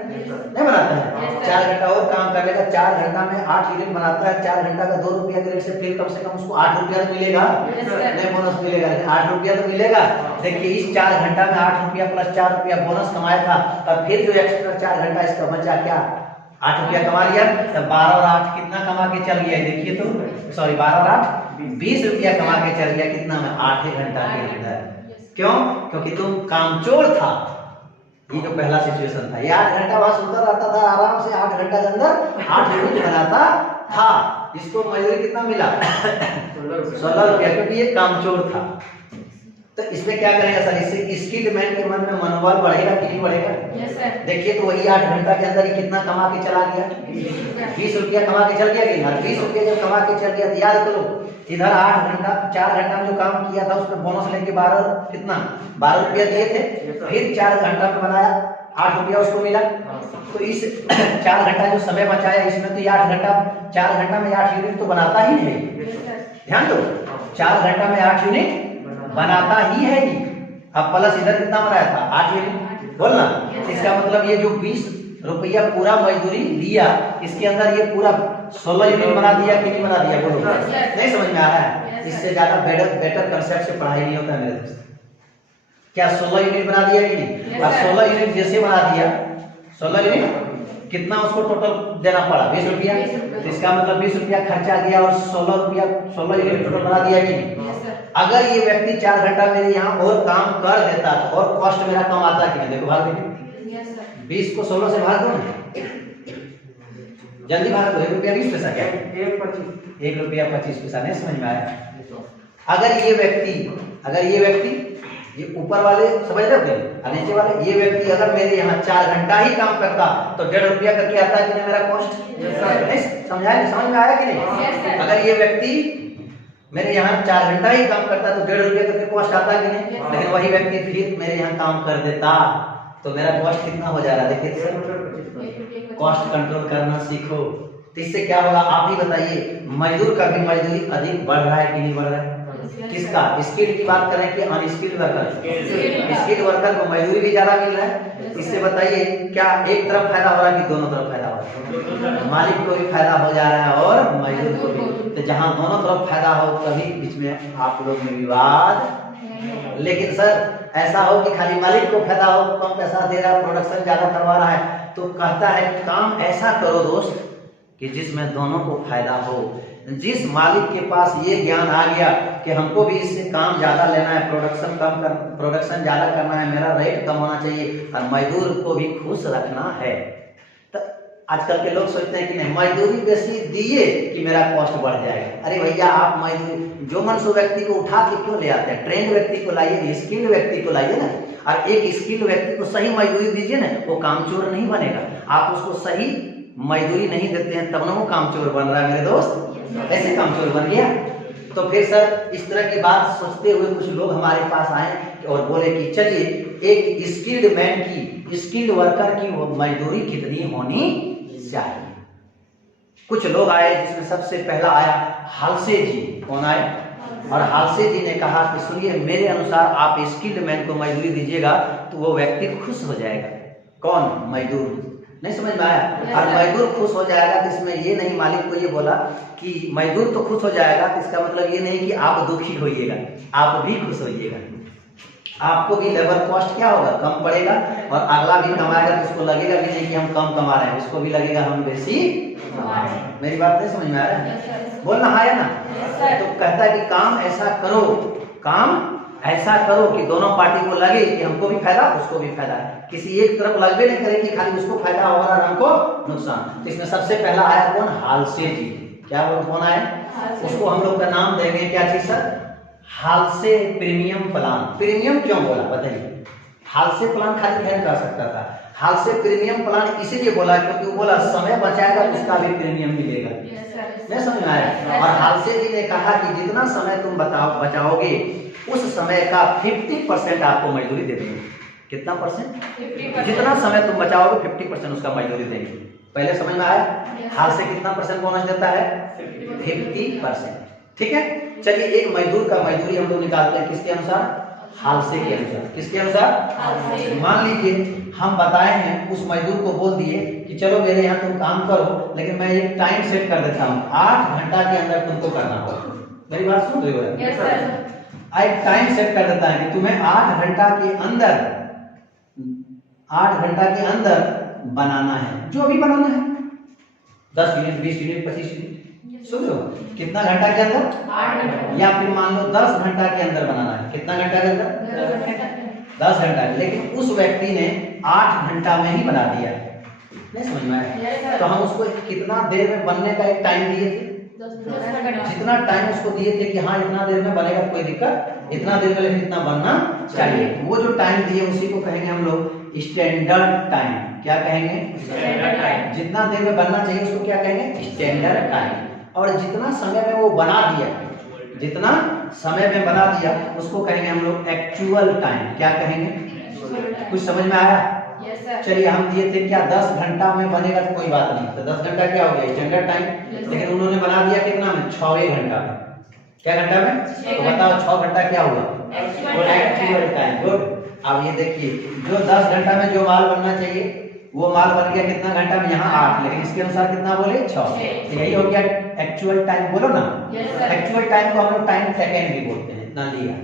नहीं बनाता है? 4 घंटा और काम कर लेगा, 4 घंटा में 8 यूनिट बनाता है। 4 घंटा का 2 रुपया के रेट से फिर कम से कम उसको 8 रुपया तो मिलेगा नहीं? बोनस मिलेगा, लेकिन 8 रुपया तो मिलेगा। देखिए इस 4 घंटा में 8 रुपया प्लस 4 रुपया बोनस कमाया था, तब फिर जो एक्स्ट्रा 4 घंटा इसका बचा क्या? 8 रुपया कमा लिया। तब 12 और 8 कितना कमा के चल गया? देखिए तो सॉरी 12 और 8 20 रुपया कमा के चल गया। कितना में? 8 घंटा के अंदर। क्यों? क्योंकि तुम कामचोर था। ये जो पहला सिचुएशन था, ये 8 घंटा वहां सुंदर रहता था आराम से, 8 घंटा के अंदर 8 यूनिट बनाता था। इसको मजदूरी कितना मिला? 16 रुपया, क्योंकि ये कामचोर था। तो इसमें क्या करेगा सर? इससे स्किल्ड मैन के मन में मनोबल बढ़ेगा कि नहीं बढ़ेगा? देखिए तो वही 8 घंटा के अंदर ही कितना कमा के चला गया? 20 रुपया कमा के चल गया कि नहीं? 20 रुपया जब कमा के चल गया तो याद करो इधर 8 घंटा 4 घंटा में जो काम किया था उसमें बोनस लेके 12 कितना 12 रुपया दिए थे। फिर 4 घंटा में बनाया 8 रुपया उसको मिला। तो इस 4 घंटा जो समय बचाया इसमें तो 8 घंटा 4 घंटा में 8 यूनिट तो बनाता ही नहीं। ध्यान दो 4 घंटा में 8 यूनिट बनाता ही है ही। अब प्लस इधर कितना बनाया था? 8 यूनिट। बोलना इसका मतलब ये जो 20 रुपया पूरा मजदूरी लिया इसके अंदर ये पूरा 16 यूनिट बना दिया कि नहीं बना दिया? बोलो नहीं समझ में आ रहा है? इससे ज्यादा बेटर कंसेप्ट से पढ़ाई नहीं होता मेरे दोस्त। क्या 16 यूनिट बना दिया कि नहीं? और 16 यूनिट जैसे बना दिया 16 यूनिट कितना उसको टोटल देना पड़ा? 20 रुपया। तो इसका मतलब 20 रुपया खर्चा दिया और 16 रुपया 16 यूनिट टोटल बना दिया कि नहीं? अगर ये व्यक्ति 4 घंटा मेरे यहाँ और काम कर देता तो और कॉस्ट मेरा कम आता कि नहीं? देखो भाग देखिए, 20 को 16 से भाग दो ना, जल्दी भाग दो। 1 रुपया 20 पैसा क्या? 1 रुपया 25 पैसा। नहीं समझ में आया? अगर ये व्यक्ति ये ऊपर वाले समझ रहे हो और नीचे वाले, ये व्यक्ति अगर मेरे यहाँ 4 घंटा ही काम करता तो 1.5 रुपया करके आता है कि नहीं मेरा कॉस्ट? समझाया? समझ में आया कि नहीं? अगर ये व्यक्ति मेरे यहाँ 4 घंटा ही काम करता तो 1.5 रुपया करके कॉस्ट आता कि नहीं? लेकिन वही व्यक्ति फिर मेरे यहाँ काम कर देता तो मेरा कॉस्ट कितना हो जा रहा है? देखिए, कॉस्ट कंट्रोल करना सीखो। तो इससे क्या होगा आप ही बताइए, मजदूर का भी मजदूरी अधिक बढ़ रहा है कि नहीं बढ़ रहा है? किसका? स्किल्ड की बात करें कि अनस्किल्ड वर्कर? स्किल्ड वर्कर को मजदूरी भी ज्यादा मिल रहा है। इससे बताइए क्या एक तरफ फायदा हो रहा है कि दोनों तरफ फायदा हो रहा है? मालिक को भी फायदा हो जा रहा है और मजदूर को भी। तो जहाँ दोनों तरफ फायदा हो तभी बीच में आप लोग में विवाद। लेकिन सर ऐसा हो कि खाली मालिक को फायदा हो, कम पैसा दे रहा है, प्रोडक्शन ज्यादा करवा रहा है, तो कहता है काम ऐसा करो दोस्त कि जिसमें दोनों को फायदा हो। जिस मालिक के पास ये ज्ञान आ गया कि हमको भी इससे काम ज्यादा लेना है, प्रोडक्शन ज्यादा करना है, मेरा रेट कम होना चाहिए और मजदूर को भी खुश रखना है, तो आजकल के लोग सोचते हैं कि नहीं मजदूरी बेसी दिए कि मेरा कॉस्ट बढ़ जाएगा। अरे भैया आप मजदूरी जो मन सो व्यक्ति को उठा के क्यों ले आते हैं? ट्रेंड व्यक्ति को लाइए, स्किल्ड व्यक्ति को लाइए ना, और एक स्किल्ड व्यक्ति को सही मजदूरी दीजिए ना, वो कामचोर नहीं बनेगा। आप उसको सही मजदूरी नहीं देते हैं तब ना वो कामचोर बन रहा है मेरे दोस्त। कैसे कामचोर बन गया? तो फिर सर इस तरह की बात सोचते हुए कुछ लोग हमारे पास आए और बोले कि चलिए एक स्किल्ड मैन की, स्किल्ड वर्कर की वो मजदूरी कितनी होनी चाहिए। कुछ लोग आए जिसमें सबसे पहला आया हालसे जी। कौन आए? और हालसे जी ने कहा कि सुनिए मेरे अनुसार आप स्किल्ड मैन को मजदूरी दीजिएगा तो वो व्यक्ति खुश हो जाएगा। कौन? मजदूर। नहीं समझ में आया? और मजदूर खुश हो जाएगा तो इसमें ये नहीं, मालिक को ये बोला कि मजदूर तो खुश हो जाएगा, तो इसका मतलब ये नहीं कि आप दुखी होइएगा, आप भी खुश होइएगा। आपको भी लेबर कॉस्ट क्या होगा? कम पड़ेगा और अगला भी कमाएगा तो उसको लगेगा भी नहीं कि हम कम कमा रहे हैं, उसको भी लगेगा हम बेसी कमा रहे हैं। मेरी बात नहीं समझ में आ रहा है? बोलना हाँ या ना? तो कहता है कि काम ऐसा करो, काम ऐसा करो कि दोनों पार्टी को लगे कि हमको भी फायदा उसको भी फायदा है, किसी एक तरफ लगबे नहीं करे कि खाली उसको फायदा होगा और हमको नुकसान। तो इसमें सबसे पहला आया कौन? हालसे जी। क्या बोल कौन आया? उसको हम लोग का नाम देंगे क्या चीज sir? Halsey premium plan. Premium क्यों बोला बताइए? हालसे प्लान खाली फैन कर सकता था, हालसे प्रीमियम प्लान इसीलिए बोला क्योंकि वो बोला समय बचाएगा तो उसका भी प्रीमियम मिलेगा। नहीं समझ में आया? और हालसे जी ने कहा कि जितना समय तुम बचाओगे उस समय का 50% आपको मजदूरी दे देंगे। कितना परसेंट? जितना समय तुम बचाओगे 50% उसका मजदूरी देंगे। पहले समझ में आया? हालसे कितना परसेंट बोनस देता है? 50%। ठीक है, चलिए एक मजदूर का मजदूरी हम लोग निकालते हैं किसके अनुसार? हालसे के अनुसार। किसके अनुसार? मान लीजिए हम बताए हैं, उस मजदूर को बोल दिए कि चलो मेरे यहाँ तुम काम करो, लेकिन मैं एक टाइम सेट कर देता हूँ, 8 घंटा के अंदर तुमको करना होगा। मेरी बात सुन रहे हो? एक टाइम सेट कर देता है कि तुम्हें 8 घंटा के अंदर, 8 घंटा के अंदर बनाना है, जो भी बनाना है, 10 यूनिट, 20 यूनिट, 25 यूनिट, सुनो कितना घंटा के अंदर? 8 घंटा। या फिर मान लो 10 घंटा के अंदर बनाना है। कितना घंटा के अंदर? 10 घंटा। लेकिन उस व्यक्ति ने 8 घंटा में ही बना दिया। नहीं समझ में आया? तो हम उसको कितना देर में बनने का एक टाइम दिए थे? जितना टाइम उसको दिए थे कि हाँ इतना देर में बनेगा, कोई दिक्कत, इतना देर में लेकिन इतना बनना चाहिए। वो जो टाइम दिए उसी को कहेंगे हम लोग स्टैंडर्ड टाइम। क्या कहेंगे? Standard time. जितना देर में बनना चाहिए उसको क्या कहेंगे? Standard time. और जितना समय में वो बना दिया, जितना समय में बना दिया उसको कहेंगे हम लोग एक्चुअल टाइम। क्या कहेंगे? कुछ समझ में आया? चलिए हम दिए थे क्या 10 घंटा में बनेगा तो कोई बात नहीं, तो 10 घंटा क्या हो गया? Standard time. लेकिन उन्होंने बना दिया कितना में? 6 घंटा में। क्या घंटा में? तो बताओ 6 घंटा क्या हुआ? Actual time. गुड। अब ये देखिए जो 10 घंटा में जो माल बनना चाहिए वो माल बन गया कितना घंटा में? यहाँ 8, लेकिन इसके अनुसार कितना बोले? 6। तो यही हो गया एक्चुअल टाइम। बोलो ना। एक्चुअल टाइम को हम लोग टाइम सेकेंड भी बोलते हैं। इतना लिया,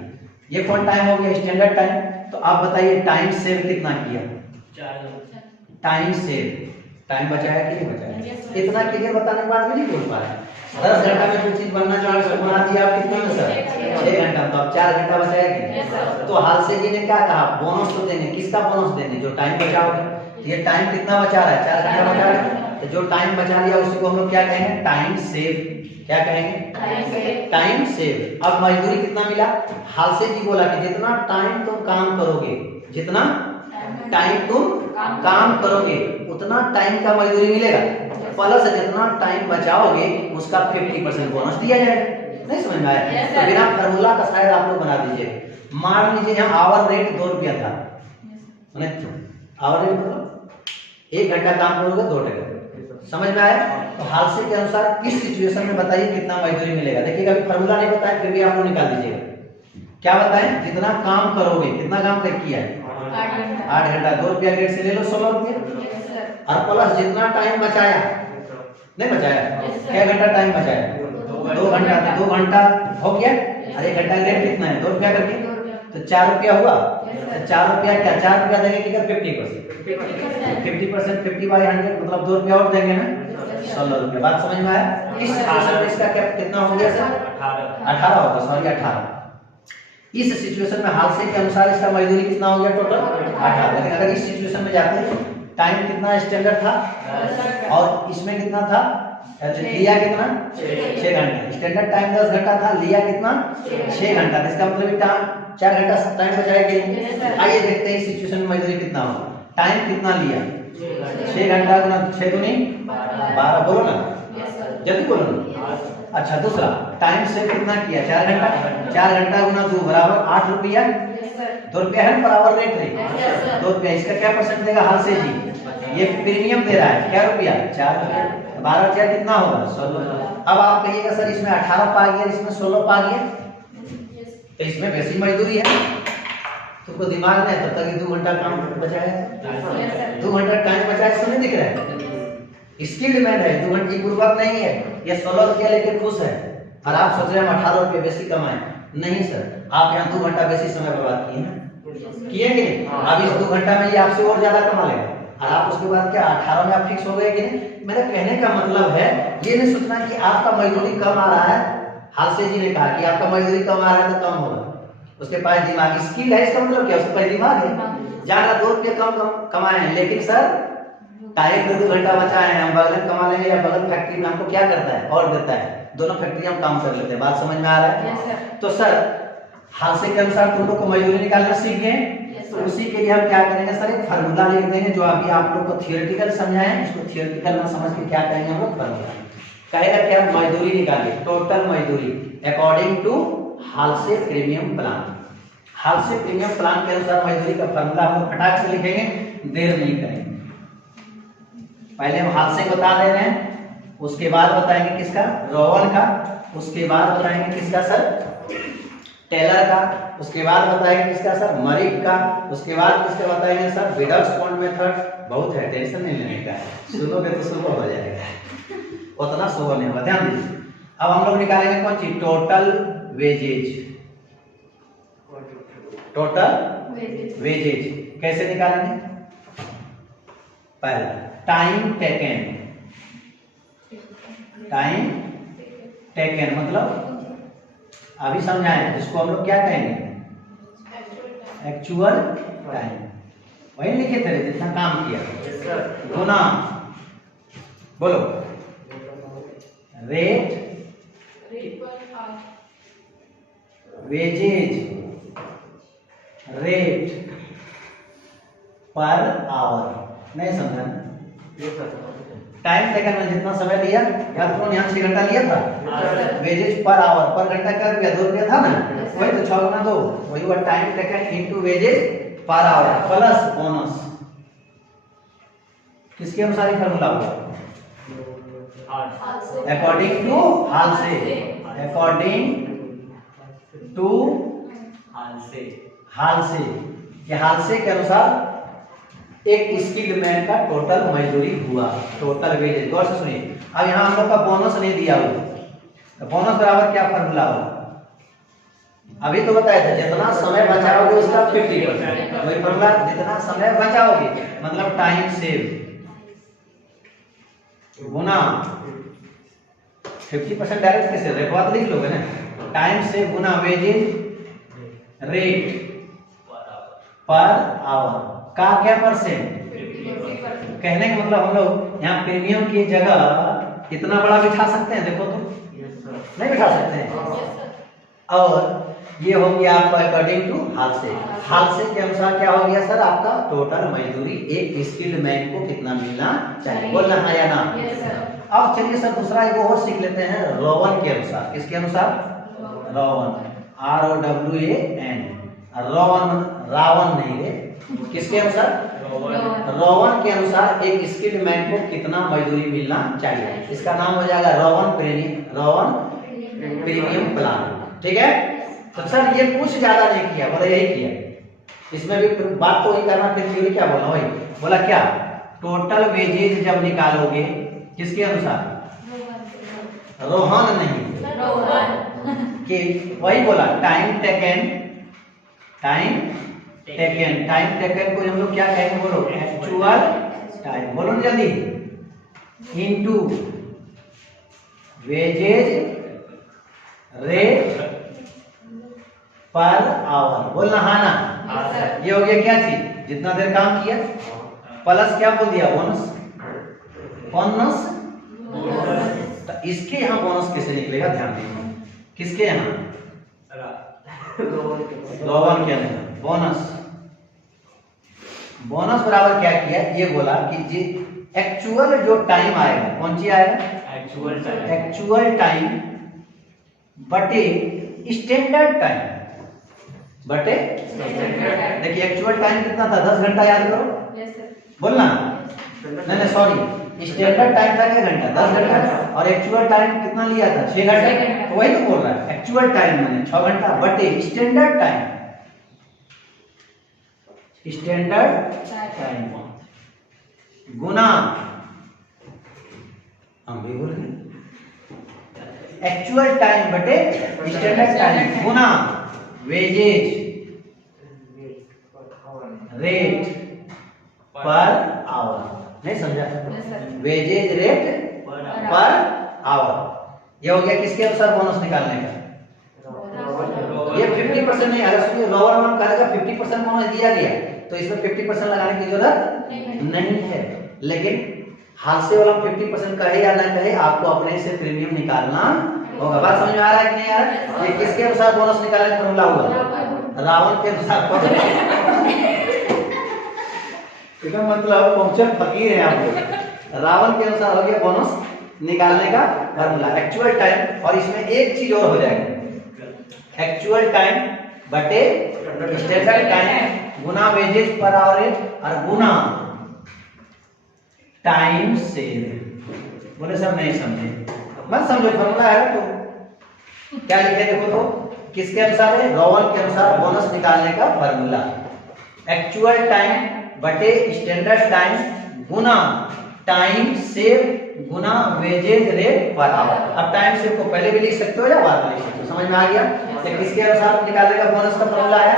ये कौन टाइम हो गया? Standard time. तो आप बताइए टाइम सेव कितना किया? टाइम सेव टाइम बचाया कि नहीं बचाया? इतना क्लियर बताने के बाद भी नहीं बोल पा रहे। 10 घंटा में जो चीज बनना चाहिए उसको बना दिया आप कितने में सर? 6 घंटा। तो अब 4 घंटा बचाया कि नहीं? तो हाल से जी ने क्या कहा, बोनस तो देंगे। किसका बोनस देंगे? जो टाइम बचाओगे। ये टाइम कितना बचा रहा है? 4 घंटा बचा रहा है। तो जो टाइम बचा लिया उसी को हम लोग क्या कहेंगे? Time save. क्या कहेंगे? Time save. अब मजदूरी कितना मिला? हाल से जी बोला कि जितना टाइम तुम काम करोगे, जितना टाइम तुम काम करोगे उतना टाइम का मजदूरी मिलेगा, प्लस जितना टाइम बचाओगे उसका 50% बोनस दिया जाएगा। नहीं समझ में आया? तो बिना फार्मूला का शायद आप लोग बना दीजिए। मान लीजिए यहाँ आवर रेट 2 रुपया था, आवर रेट मतलब 1 घंटा काम करोगे 2 टका। समझ में आया? तो हाल से के अनुसार इस सिचुएशन में बताइए कितना मजदूरी मिलेगा। देखिएगा अभी फार्मूला नहीं बताया, फिर भी आप लोग निकाल दीजिएगा। क्या बताएं? जितना काम करोगे, कितना काम तक किया है? 8 घंटा। 2 रुपया रेट से ले लो 16 रुपया, और प्लस जितना टाइम बचाया, नहीं बचाया, क्या घंटा टाइम बचाया? 2 घंटा। तो 2 घंटा हो गया, और 1 घंटा रेट कितना है? 2 रुपया करके, तो 4 रुपया हुआ। तो 4 रुपया क्या? 4 रुपया देंगे कि 50%? 50% 50/100 मतलब 2 रुपया और देंगे ना, 16 रुपया। बात समझ में आया? इस सिचुएशन में इसका क्या कितना हो गया सर? 18 होगा, सॉरी 18। इस सिचुएशन में हाल से के अनुसार इसका मजदूरी कितना हो गया? टोटल 18। लेकिन अगर इस सिचुएशन में जाते हैं, टाइम कितना स्टैंडर्ड था और इसमें कितना था? लिया कितना? 6 घंटा। स्टैंडर्ड टाइम 10 घंटा था, लिया कितना? 6 घंटा। इसका मतलब 4 घंटा टाइम बचाएगा। आइए देखते हैं इस सिचुएशन में मजदूरी कितना होगा। टाइम कितना लिया? 6 घंटा गुना 6 दूनी 12। बोलो ना, जल्दी बोलो ना। अच्छा, दूसरा टाइम से कितना किया? 4 घंटा। 4 घंटा गुना 2 बराबर 8 रुपया। 2 रुपया है पर आवर रेट नहीं, 2 रुपया। इसका क्या परसेंट देगा हाल से जी? ये प्रीमियम दे रहा है, क्या रुपया? 4 रुपया। 12 4 कितना होगा? 16। अब आप कहिएगा सर इसमें 18 पा गया, इसमें 16 पा गया, तो इसमें वैसी मजदूरी है। तुमको दिमाग में तब तक 2 घंटा काम बचाया, 2 घंटा टाइम बचाया, इसको नहीं दिख रहा है? इसकी डिमांड है, 2 घंटे की पूर्वक नहीं है। ये 16 रुपया लेके खुश है, और आप सोच रहे हैं हम 18 रुपया बेसी कमाए। नहीं सर, आप यहाँ 2 घंटा बेसी समय बर्बाद किए ना, किए कि नहीं? अब इस 2 घंटा में ये आपसे और ज्यादा कमा लेगा, और आप उसके बाद क्या 18 में आप फिक्स हो गए कि नहीं? मेरा कहने का मतलब है ये नहीं सोचना कि आपका मजदूरी कम आ रहा है। हाल से जी ने कहा कि आपका मजदूरी कम आ रहा है तो कम होगा, उसके पास दिमाग स्किल है। इसका मतलब क्या? उसके पास दिमाग है। ज्यादा 2 रुपये कम कमाए हैं, लेकिन सर टाइम में 2 घंटा बचा है, हम बगल में कमा लेंगे या बगल फैक्ट्री में हमको क्या करता है और देता है, दोनों फैक्ट्री हम काम कर लेते हैं। बात समझ में आ रहा है? तो सर हाल से के अनुसार तुम लोग को मजदूरी निकालना सीख गए, तो उसी के लिए हम क्या करेंगे सर? एक फार्मूला लिख देंगे जो अभी आप लोग को थियोरेटिकल समझाएं, उसको थियोरेटिकल में समझ के क्या करेंगे हम लोग? फार्मूला कहेगा क्या? मजदूरी निकालिए, टोटल मजदूरी अकॉर्डिंग टू हाल से प्रीमियम प्लान। हाल से प्रीमियम प्लान के अनुसार मजदूरी का फार्मूला हम लोग फटाक से लिखेंगे, देर नहीं करेंगे। पहले हम हाल से बता दे रहे हैं, उसके बाद बताएंगे किसका? रोवन का। उसके बाद बताएंगे किसका सर? टेलर का। उसके बाद बताएंगे किसका सर? मरिक का। उसके बाद किसका बताएंगे सर? विडर्सपॉन्ड मेथड। बहुत है, टेंशन नहीं लेने का, सुनोगे तो सुनो हो जाएगा, उतना सुनो नहीं होगा, ध्यान दीजिए। अब हम लोग निकालेंगे कौन चीज? Total wages. टोटल वेजेज कैसे निकालेंगे? पहला टाइम टेकन। टाइम टेकन मतलब अभी समझाएं, इसको हम लोग क्या कहेंगे? Actual time. वही लिखे थे जितना काम किया, गुना बोलो rate wages rate per hour. नहीं समझा? टाइम टेकन में जितना समय लिया, याद करो यहाँ 6 घंटा लिया था। वेजेज पर आवर, पर घंटा क्या रुपया? 2 रुपया था ना, वही तो 6 गुना 2, वही हुआ time taken into wages per hour plus bonus. किसके अनुसार ये फार्मूला हुआ? अकॉर्डिंग टू हाल से। अकॉर्डिंग टू हाल से, ये हाल से के अनुसार एक स्किल्ड मैन का टोटल मजदूरी हुआ, टोटल वेजेज। गौर से सुनिए, अब यहाँ हम लोग का बोनस नहीं दिया हुआ, तो बोनस बराबर क्या फार्मूला होगा? अभी तो बताया था जितना समय बचाओगे उसका 50%। वही फार्मूला, जितना समय बचाओगे मतलब टाइम सेव। गुना 50% डायरेक्ट कैसे रेटवा तो लिख लोगे ना, टाइम से गुना वेजेज रेट पर आवर का क्या परसेंट, कहने का मतलब हम लोग यहाँ प्रीमियम की जगह इतना बड़ा बिठा सकते हैं, देखो तो नहीं बिठा सकते हैं। और ये हो गया आपका अकॉर्डिंग टू हालसे के अनुसार क्या हो गया सर, आपका टोटल मजदूरी एक स्किल्ड मैन को कितना मिलना चाहिए, बोलना है या ना। अब चलिए सर दूसरा एक और सीख लेते हैं रोवन के अनुसार। किसके अनुसार, रोवन, ROWAN, रोवन रावण नहीं रे, किसके अनुसार, रोवन के अनुसार एक स्किल्ड मैन को कितना मजदूरी मिलना चाहिए, इसका नाम हो जाएगा रोवन प्रीमियम प्लान। ठीक है, तो सर ये कुछ ज्यादा नहीं किया, बोला यही किया, इसमें भी बात तो वही करना, फिर थ्योरी क्या बोला, वही बोला क्या, टोटल वेजेज जब निकालोगे किसके अनुसार, रोहन नहीं कि वही बोला टाइम टेकन को हम लोग क्या कहेंगे, बोलो एक्चुअल टाइम, बोलो ना जल्दी, into wages rate per hour, बोलना हाँ ना। ये हो गया क्या चीज, जितना देर काम किया प्लस क्या बोल दिया, बोनस। तो इसके यहाँ बोनस कैसे निकलेगा, ध्यान दीजिए, किसके यहाँ, रोवन के अंदर बोनस बराबर क्या किया, ये बोला कि जी एक्चुअल जो टाइम आएगा, कौन सी आएगा, एक्चुअल टाइम बटे स्टैंडर्ड टाइम, बटे देखिए एक्चुअल टाइम कितना था, 10 घंटा, याद करो, बोलना नहीं सॉरी, स्टैंडर्ड टाइम था क्या घंटा, 10 घंटा, और एक्चुअल टाइम कितना लिया था, 6 घंटा, तो वही तो बोल रहा है, एक्चुअल टाइम मैंने 6 घंटा बटे स्टैंडर्ड टाइम गुना, हम भी बोल रहे एक्चुअल टाइम बटे स्टैंडर्ड टाइम गुना वेजेज रेट पर आवर, नहीं समझा, वेजेज रेट पर आवर, ये हो गया किसके अनुसार बोनस निकालने का, ये 50% नहीं, अगर सुनिए रोवर में कहेगा 50% बोनस दिया गया तो इसमें 50% लगाने की जरूरत नहीं है, लेकिन हादसे वाला 50% कहे या ना कहे आपको अपने से प्रीमियम निकालना होगा। बात समझ में आ रहा है कि नहीं आ रहा है, ये किसके अनुसार बोनस निकालने का फॉर्मूला हुआ, रावण के अनुसार। इसका मतलब पंक्चर फकीर है आप लोग, रावण के अनुसार हो गया बोनस निकालने का फॉर्मूला एक्चुअल टाइम, और इसमें एक चीज और हो जाएगा, एक्चुअल टाइम बटे स्टैंडर्ड टाइम गुना वेजेज पर आवर रेट और गुना टाइम से, बोले सब नहीं समझे, मत समझो, फॉर्मूला है तो क्या लिखे देखो तो, किसके अनुसार है, रोवन के अनुसार बोनस निकालने का फॉर्मूला एक्चुअल टाइम बटे standard time Guna time save Guna wages rate per our. अब टाइम सेव को पहले भी लिख सकते हो या बाद में लिख सकते हो, समझ में आ गया, तो किसके अनुसार निकालने का बोनस का फॉर्मूला है,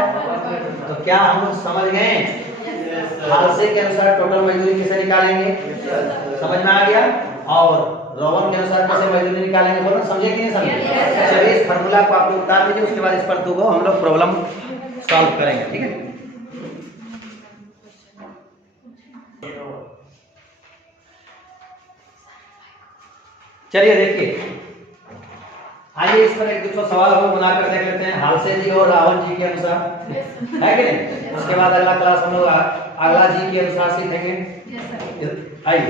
तो क्या हम लोग समझ गए, हादसे के अनुसार टोटल मजदूरी कैसे निकालेंगे, समझ में आ गया, और रोवन के अनुसार कैसे मजदूरी निकालेंगे, बोलो समझे कि नहीं समझे। चलिए इस फार्मूला को आप लोग उतार दीजिए, उसके बाद इस पर दो हम लोग प्रॉब्लम सॉल्व करेंगे, ठीक है। चलिए देखिए, आइए इस पर एक दूसरा सवाल हम बनाकर देख लेते हैं, हालसे जी और राहुल जी के अनुसार, है कि नहीं, उसके बाद अगला क्लास हम लोग अगला जी के अनुसार सीखेंगे। आइए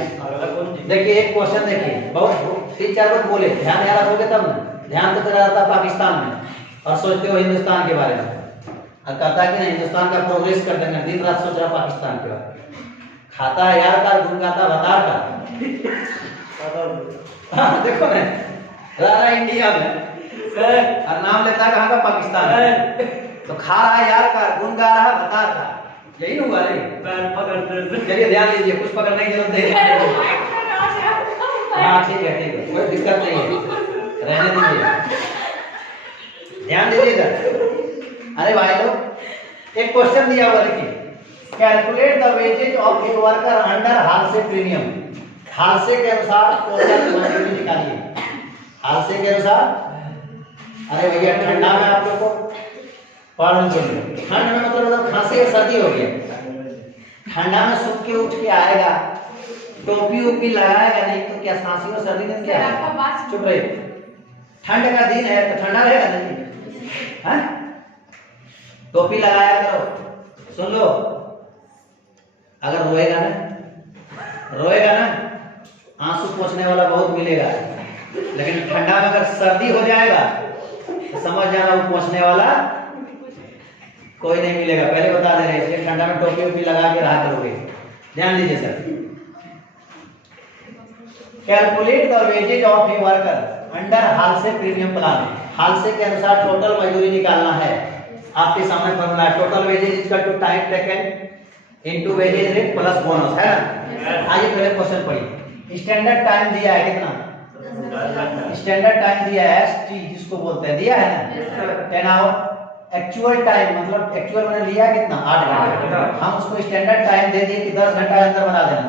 देखिए एक क्वेश्चन, देखिए बहुत 3-4 बार बोले, ध्यान याद रखोगे तब ना, ध्यान तो तेरा रहता पाकिस्तान में और सोचते हो हिंदुस्तान के बारे में, और कहता है कि नहीं हिंदुस्तान का प्रोग्रेस कर देंगे, दिन रात सोच रहा पाकिस्तान के बारे में, खाता है यार का, गुनगाता बतार का, हाँ देखो ना, रहा इंडिया में और नाम लेता है कहाँ का, पाकिस्तान, तो खा रहा है यार का, गुन गा रहा है बतार का, यही हुआ नहीं। चलिए ध्यान दीजिए, कुछ पकड़ने की जरूरत नहीं है, हाँ ठीक है कोई दिक्कत नहीं है, रहने दीजिए, ध्यान दीजिए इधर। अरे भाई लोग एक क्वेश्चन दिया हुआ, देखिए calculate the wages of a worker under Halsey premium, खालसे के अनुसार औसत मजदूरी निकालिए। खालसे के अनुसार, अरे भैया ठंडा में आप लोग को पढ़ लीजिए। ठंड में मतलब खांसी और सर्दी हो गया, ठंडा में सूख के उठ के आएगा, टोपी ओपी लगाएगा नहीं तो क्या खांसी और सर्दी में क्या है? चुप रहे, ठंड का दिन है तो ठंडा रहेगा नहीं, हाँ? टोपी लगाया करो। सुन लो, अगर रोएगा ना आंसू पोंछने वाला बहुत मिलेगा, लेकिन ठंडा में अगर सर्दी हो जाएगा तो समझ जाना वो पोंछने वाला कोई नहीं मिलेगा। पहले बता दे रहे हैं, इसलिए ठंडा में टोपी ओपी लगा के रहा करोगे। ध्यान दीजिए sir. Calculate the wages of a worker under Halsey premium plan. Halsey के अनुसार टोटल मजदूरी निकालना है। आपके सामने फॉर्मूला है, total wages equal to time taken into wages rate plus bonus, है ना? आइए पहले क्वेश्चन पढ़िए। स्टैंडर्ड टाइम दिया है कितना? स्टैंडर्ड टाइम दिया है एसटी जिसको बोलते हैं, दिया है ना 10 आवर। एक्चुअल टाइम मतलब एक्चुअल मैंने लिया कितना 8 घंटा, हम उसको स्टैंडर्ड टाइम दे दिए कि 10 घंटा के अंदर बना देना।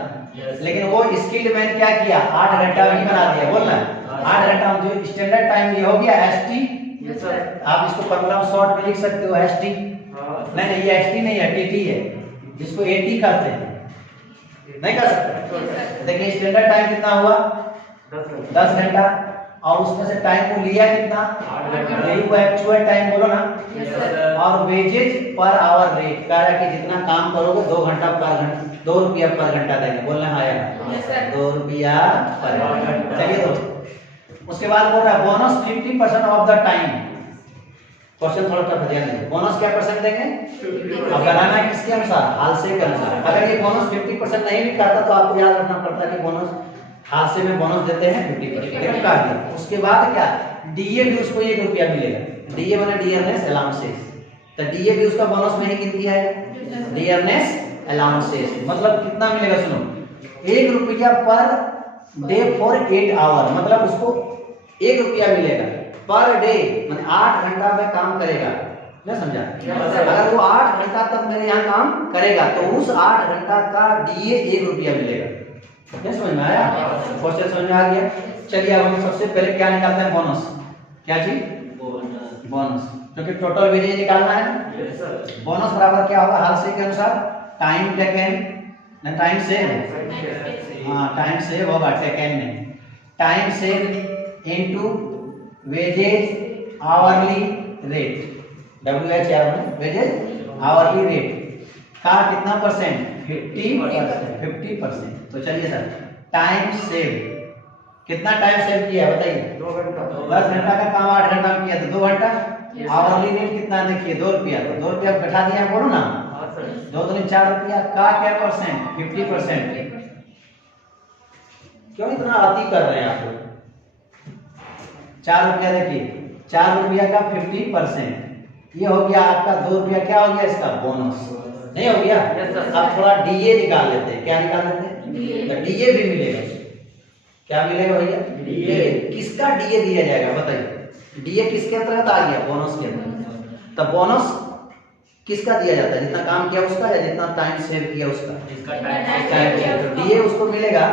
लेकिन वो स्किल्ड मैन क्या किया 8 घंटा ही बना दिया, बोलना 8 घंटा। जो स्टैंडर्ड टाइम ये हो गया एसटी, आप इसको फॉर्मूला शॉर्ट में लिख सकते हो एसटी। नहीं ये एसटी नहीं है, टीटी है, जिसको एटी करते हैं, नहीं कर सकते। देखिए स्टैंडर्ड टाइम कितना हुआ 10 घंटा, और उसमें से टाइम को लिया कितना 8 घंटा, यही को एक्चुअल टाइम बोलो ना। और वेजेज पर आवर रेट कह रहा है कि जितना काम करोगे 2 घंटा पर घंटा 2 रुपया पर घंटा देंगे, बोलना हाँ यार 2 रुपया पर घंटा। चलिए तो उसके बाद बोल रहा है bonus 50% of the time. Question थोड़ा टफ ध्यान दीजिए। बोनस क्या परसेंट देंगे? अब बनाना है किसके अनुसार? हालसे के अनुसार। अगर ये बोनस 50% नहीं भी करता तो आपको याद रखना पड़ता है कि बोनस हालसे में बोनस देते हैं 50%। काट दिया। उसके बाद क्या डीए भी उसको 1 रुपया मिलेगा। डीए माने डियरनेस अलाउंसेस, तो डीए भी उसका बोनस में ही गिनती है, डियरनेस अलाउंसेस। मतलब कितना मिलेगा सुनो, 1 रुपया पर डे फॉर 8 आवर, मतलब उसको 1 रुपया मिलेगा पर डे, मतलब 8 घंटा में काम करेगा ना, समझा? अगर वो 8 घंटा तक मेरे यहाँ काम करेगा तो उस 8 घंटा का डीए 1 रुपया मिलेगा। क्या समझ में आया? क्वेश्चन समझ में आ गया? चलिए अब हम सबसे पहले क्या निकालते हैं? बोनस। क्या चीज? बोनस, क्योंकि टोटल वेजेज निकालना है। बोनस बराबर क्या होगा हालसे के अनुसार? टाइम टेकन ना टाइम सेव, हाँ टाइम सेव होगा टेकन में, time save into wages hourly rate, WHR में वेजेज आवरली रेट का कितना परसेंट? 50%। तो चलिए सर टाइम सेव, कितना टाइम सेव किया बताइए? 2 घंटा। 10 घंटा का काम 8 घंटा में किया तो 2 घंटा। आवरली रेट कितना देखिए 2 रुपया, तो 2 रुपया बैठा दिया, बोलो ना 2 दूनी 4 रुपया का क्या परसेंट? 50%। क्यों इतना अति कर रहे हैं आप लोग? 4 रुपया देखिए, 4 रुपया का 50%, ये हो गया आपका 2 रुपया। क्या हो गया इसका? बोनस। नहीं हो गया? अब थोड़ा डीए निकाल लेते हैं। क्या निकाल लेते हैं? तो डीए भी मिलेगा। क्या मिलेगा भैया? डीए। किसका डीए दिया जाएगा बताइए? डीए किसके अंतर्गत आ गया? बोनस के अंतर्गत। तो बोनस किसका दिया जाता है? जितना काम किया उसका, या जितना टाइम सेव किया उसका? जिसका टाइम किया। तो डीए उसको मिलेगा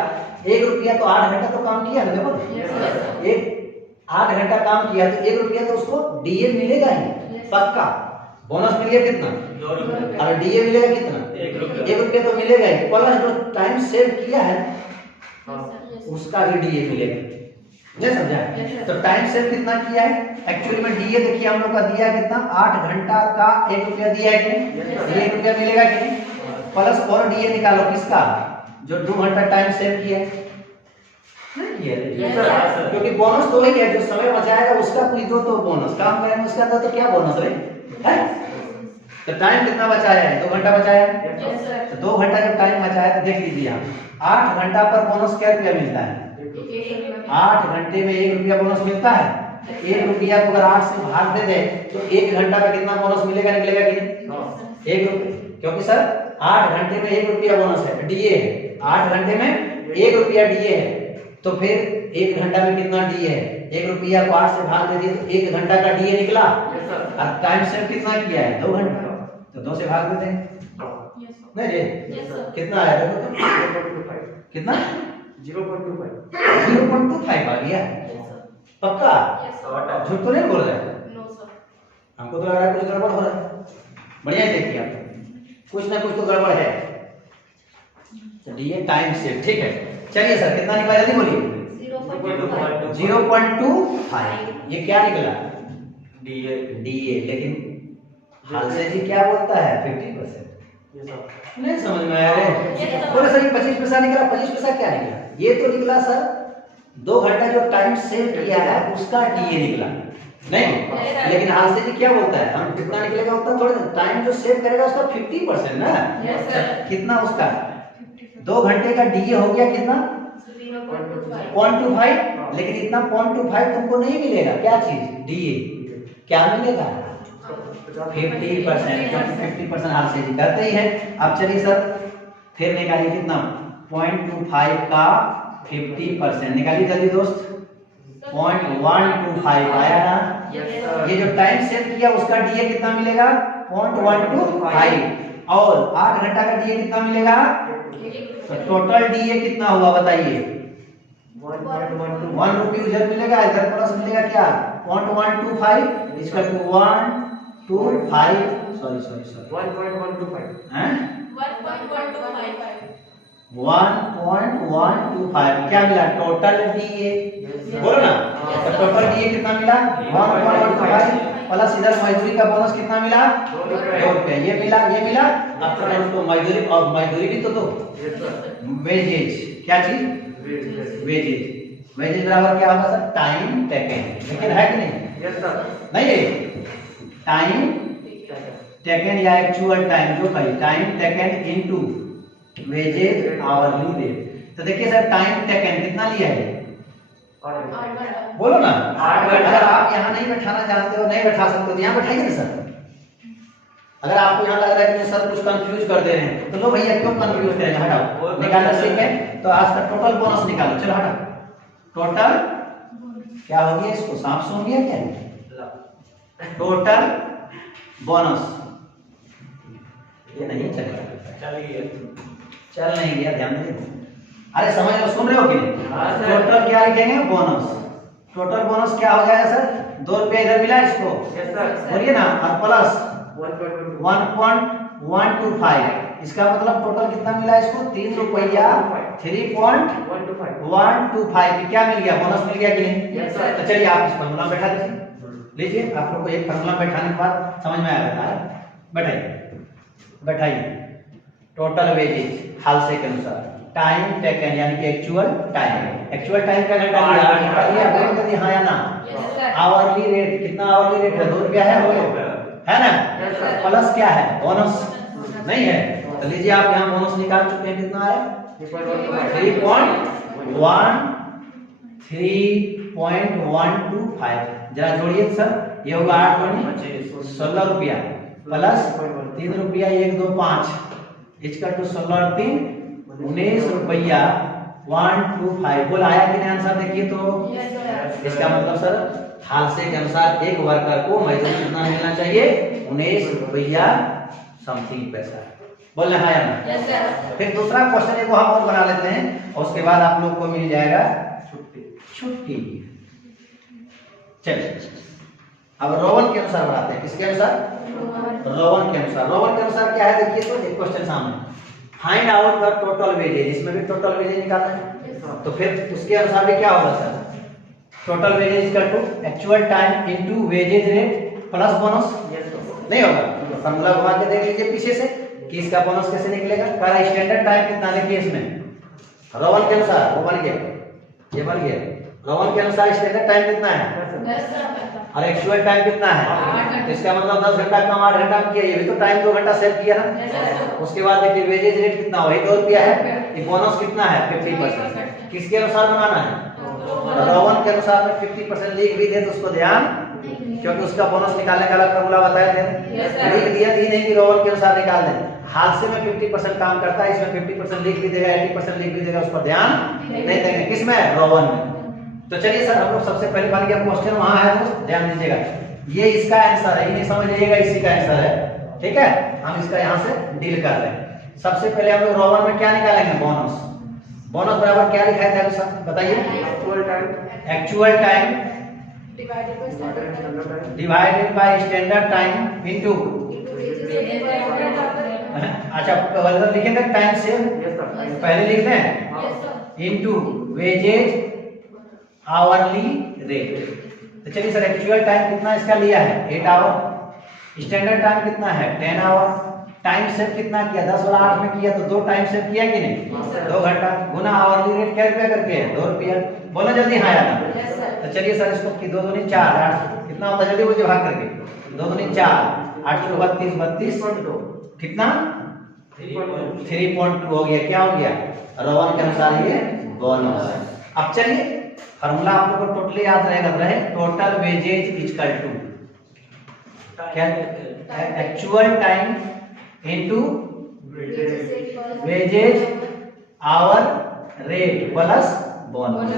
1 रुपया। तो 8 घंटा तो काम किया ना, देखो एक 8 घंटा काम किया तो 1 रुपया तो उसको डीए मिलेगा ही पक्का। बोनस मिल गया कितना? 2 रुपया। और डीए मिलेगा कितना? 1 रुपया तो मिलेगा ही, प्लस जो टाइम सेव किया है उसका भी डीए मिलेगा। नहीं समझा? तो टाइम सेव कितना किया है? एक्चुअली में डीए देखिए हम लोग का दिया है कितना? 8 घंटा का 1 रुपया दिया है कि नहीं? 1 रुपया मिलेगा कि नहीं? प्लस और डीए निकालो किसका? जो 2 घंटा टाइम सेव किया है, क्योंकि बोनस तो वही है जो समय बचाएगा उसका कोई दो, तो बोनस काम करेंगे उसका दो, तो क्या बोनस है? तो टाइम कितना बचाया है? 2 घंटा बचाया है। तो 2 घंटा जब टाइम बचाया तो देख लीजिए आप 8 घंटा पर बोनस क्या रुपया मिलता है? 8 घंटे में 1 रुपया बोनस मिलता है। 1 रुपया को अगर 8 से भाग दे दे तो 1 घंटा का कितना बोनस मिलेगा? निकलेगा कि नहीं? 1 रुपया, क्योंकि सर 8 घंटे में 1 रुपया बोनस है, डीए है। 8 घंटे में 1 रुपया डीए है, तो फिर 1 घंटा में कितना डीए है? 1 रुपया को 8 से भाग दे दिए तो 1 घंटा का डीए निकला। और टाइम सेव कितना किया है? 2 घंटा, तो 2 से भाग देते हैं। नहीं जी कितना आया? देखो कितना 0.25 आ गया। पक्का? झूठ तो नहीं बोल रहे? हमको तो लग रहा है कुछ गड़बड़ हो रहा है। बढ़िया देखिए आप, कुछ ना कुछ तो गड़बड़ है। चलिए टाइम से ठीक है। चलिए सर कितना निकला जल्दी बोलिए। 0.25। ये क्या निकला? DA। लेकिन हालसे जी क्या बोलता है 50%? नहीं समझ में आया रे। बोले सर 25 पैसा निकला। 25 पैसा क्या निकला? ये तो निकला सर 2 घंटा जो टाइम सेव किया है उसका DA निकला। नहीं लेकिन हालसे जी क्या बोलता है? हम कितना निकलेगा उतना थोड़ा, टाइम जो सेव करेगा उसका 50% ना। कितना उसका? 2 घंटे का DA हो गया कितना? 0.25। लेकिन इतना 0.25 तुमको नहीं मिलेगा। क्या चीज? DA। क्या मिलेगा? 50%। 50% हाल से करते ही है। अब चलिए सर फिर निकालिए कितना? 0.25 का 50% निकालिए जल्दी दोस्त। 0.125 आया ना। ये जो टाइम सेव किया उसका DA कितना मिलेगा? 0.125। और 8 घंटा का DA कितना मिलेगा? तो टोटल DA कितना हुआ बताइए? 1 रुपये उधर मिलेगा, इधर प्लस मिलेगा क्या? 0.125 इसका 125 सॉरी 1.125 हैं 1.125 क्या मिला? टोटल DA बोलो ना। तो टोटल DA कितना मिला? 1.125 प्लस इधर मजदूरी का बोनस कितना मिला? 2 रुपये। ये मिला ये मिला। अब उसको मजदूरी और मजदूरी भी तो दो। वेजेज क्या चीज? वेजेज। वेजेज बराबर क्या होगा सर? Time taken. लेकिन है कि नहीं? Yes sir. नहीं है टाइम टेकन या एक्चुअल टाइम जो कही time taken into wages hourly rate. तो देखिए सर टाइम टेकन कितना लिया है? बोलो ना। अगर आप यहाँ नहीं बैठाना चाहते हो, नहीं बैठा सकते हो, यहाँ बैठाइए ना सर। अगर आपको यहाँ लग रहा है कि सर कुछ कंफ्यूज कर दे रहे हैं तो लो भैया क्यों कंफ्यूज कर रहे हैं? हटाओ निकालना सीख है तो आज का टोटल बोनस निकालो। चलो हटाओ। टोटल क्या हो गया? इसको सांप सो गया क्या? टोटल बोनस ये नहीं चलेगा। चल नहीं गया, ध्यान दीजिए। अरे समझ लो, सुन रहे हो कि नहीं? टोटल क्या लिखेंगे? बोनस। टोटल बोनस क्या हो जाएगा सर? 2 रुपया इधर मिला इसको बोलिए ना, और प्लस 1.125 इसका मतलब टोटल कितना मिला इसको? 3 रुपया 3.125 क्या मिल गया? बोनस मिल गया कि नहीं? तो चलिए आप इस फॉर्मूला में बैठा दीजिए। लीजिए आप लोग को एक फॉर्मूला बैठाने के बाद समझ में आएगा। बैठाइए बैठाइए। टोटल वेजेज हालसे के अनुसार टाइम टेकन यानी कि एक्चुअल टाइम का घंटा लिया, घंटा लिया वेट कर दिया, हाँ या ना? आवरली रेट कितना? आवरली रेट है 2 रुपया है ना? प्लस क्या है? बोनस नहीं है। तो लीजिए आप यहाँ बोनस निकाल चुके हैं। कितना है? 3.125। जरा जोड़िए सर। ये होगा 8 16 रुपया प्लस 3 रुपया 1 2 5 इसका तो 16 और 3 19 रुपया 125। बोल आया कि नहीं आंसर? देखिए तो इसका मतलब सर हालसे के अनुसार एक वर्कर को मजदूरी कितना मिलना चाहिए? 19 रुपया समथिंग पैसा। बोल रहे हैं ना? फिर दूसरा क्वेश्चन एक हम और बना लेते हैं और उसके बाद आप लोग को मिल जाएगा छुट्टी। चलिए अब रोवन के अनुसार बनाते हैं। किसके अनुसार? रोवन के अनुसार। रोवन के अनुसार क्या है देखिए तो एक क्वेश्चन सामने, find out the total wages. इसमें भी टोटल वेजेज निकालना है। तो फिर उसके अनुसार भी क्या होगा sir? Total wages equal to actual time into wages rate plus bonus. नहीं होगा? फॉर्मूला घुमा के देख लीजिए पीछे से कि इसका बोनस कैसे निकलेगा। पहला स्टैंडर्ड टाइम कितना देखिए इसमें रोवन के अनुसार वो बन गया, ये बन गया। रोवन के अनुसार स्टैंडर्ड टाइम कितना है और एक्चुअल टाइम कितना है? इसका मतलब 10 घंटा कम 8 घंटा किया, ये भी तो टाइम 2 घंटा सेव किया ना। उसके बाद देखिए वेजेज रेट कितना वही 2 रुपया है। ये बोनस कितना है? 50%। किसके अनुसार बनाना है? रोवन के अनुसार में 50% लिख भी दे तो उसको ध्यान, क्योंकि उसका बोनस निकालने का अलग फॉर्मूला बताया थे। लिख दिया थी नहीं कि रोवन के अनुसार निकाल दें। हादसे में 50% काम करता है, इसमें 50% लिख भी देगा, 80% लिख भी देगा, उस पर ध्यान नहीं देंगे। किसमें? रोवन में। तो चलिए सर हम लोग सबसे पहले बन गया क्वेश्चन वहां है तो ध्यान दीजिएगा। ये इसका आंसर है, ये नहीं समझ लीजिएगा इसी का आंसर है। ठीक है, हम इसका यहाँ से डील कर रहे हैं। सबसे पहले हम लोग रोवन में क्या निकालेंगे? बोनस। बोनस बराबर क्या लिखा था सर बताइए? Actual time divided by standard time into, अच्छा पहले लिखे थे टाइम से पहले लिख दें इनटू वेजेज आवरली रेट। तो चलिए सर एक्चुअल टाइम कितना इसका लिया है 8 आवर, स्टैंडर्ड टाइम कितना है 10 आवर, टाइम सेव कितना किया 10 वाला 8 में किया तो 2 टाइम सेव किया कि नहीं 2 घंटा, गुना आवरली रेट क्या रुपया करके है 2 रुपया। बोलो जल्दी हाँ या ना। तो चलिए सर इसको 2 दूनी 4 8 कितना होता है जल्दी मुझे भाग करके 2 दूनी 4 8 32 32 कितना 3.2 हो गया। क्या हो गया रोहन के अनुसार ये बोनस। अब चलिए फार्मूला आप लोगों को टोटली याद रहे टोटल वेजेज इक्वल टू क्या actual time into wages hour rate plus bonus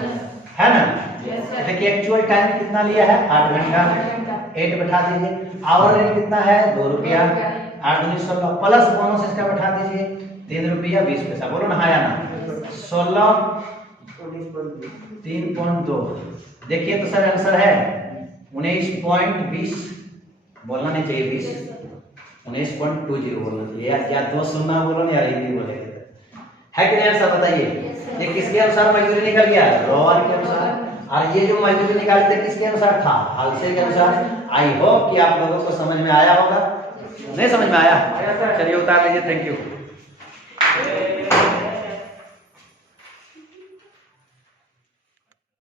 है ना। देखिए एक्चुअल टाइम कितना लिया है 8 घंटा 8 बैठा दीजिए, आवर रेट कितना है 2 रुपया 8 दूनी 16 प्लस बोनस इसका बैठा दीजिए 3 रुपया 20 पैसा। बोलो ना हाँ या ना 16 3.2। देखिए तो सर आंसर है 19.20, बोलना नहीं चाहिए 20 19.20 बोलना चाहिए यार। क्या 2 सुनना बोलो ना यार हिंदी बोले है कि नहीं आंसर बताइए। ये किसके अनुसार मजदूरी निकल गया रोहन के अनुसार, और ये जो मजदूरी निकालते किसके अनुसार था हालसे के अनुसार। आई होप कि आप लोगों को समझ में आया होगा। नहीं समझ में आया चलिए उतार लीजिए। Thank you.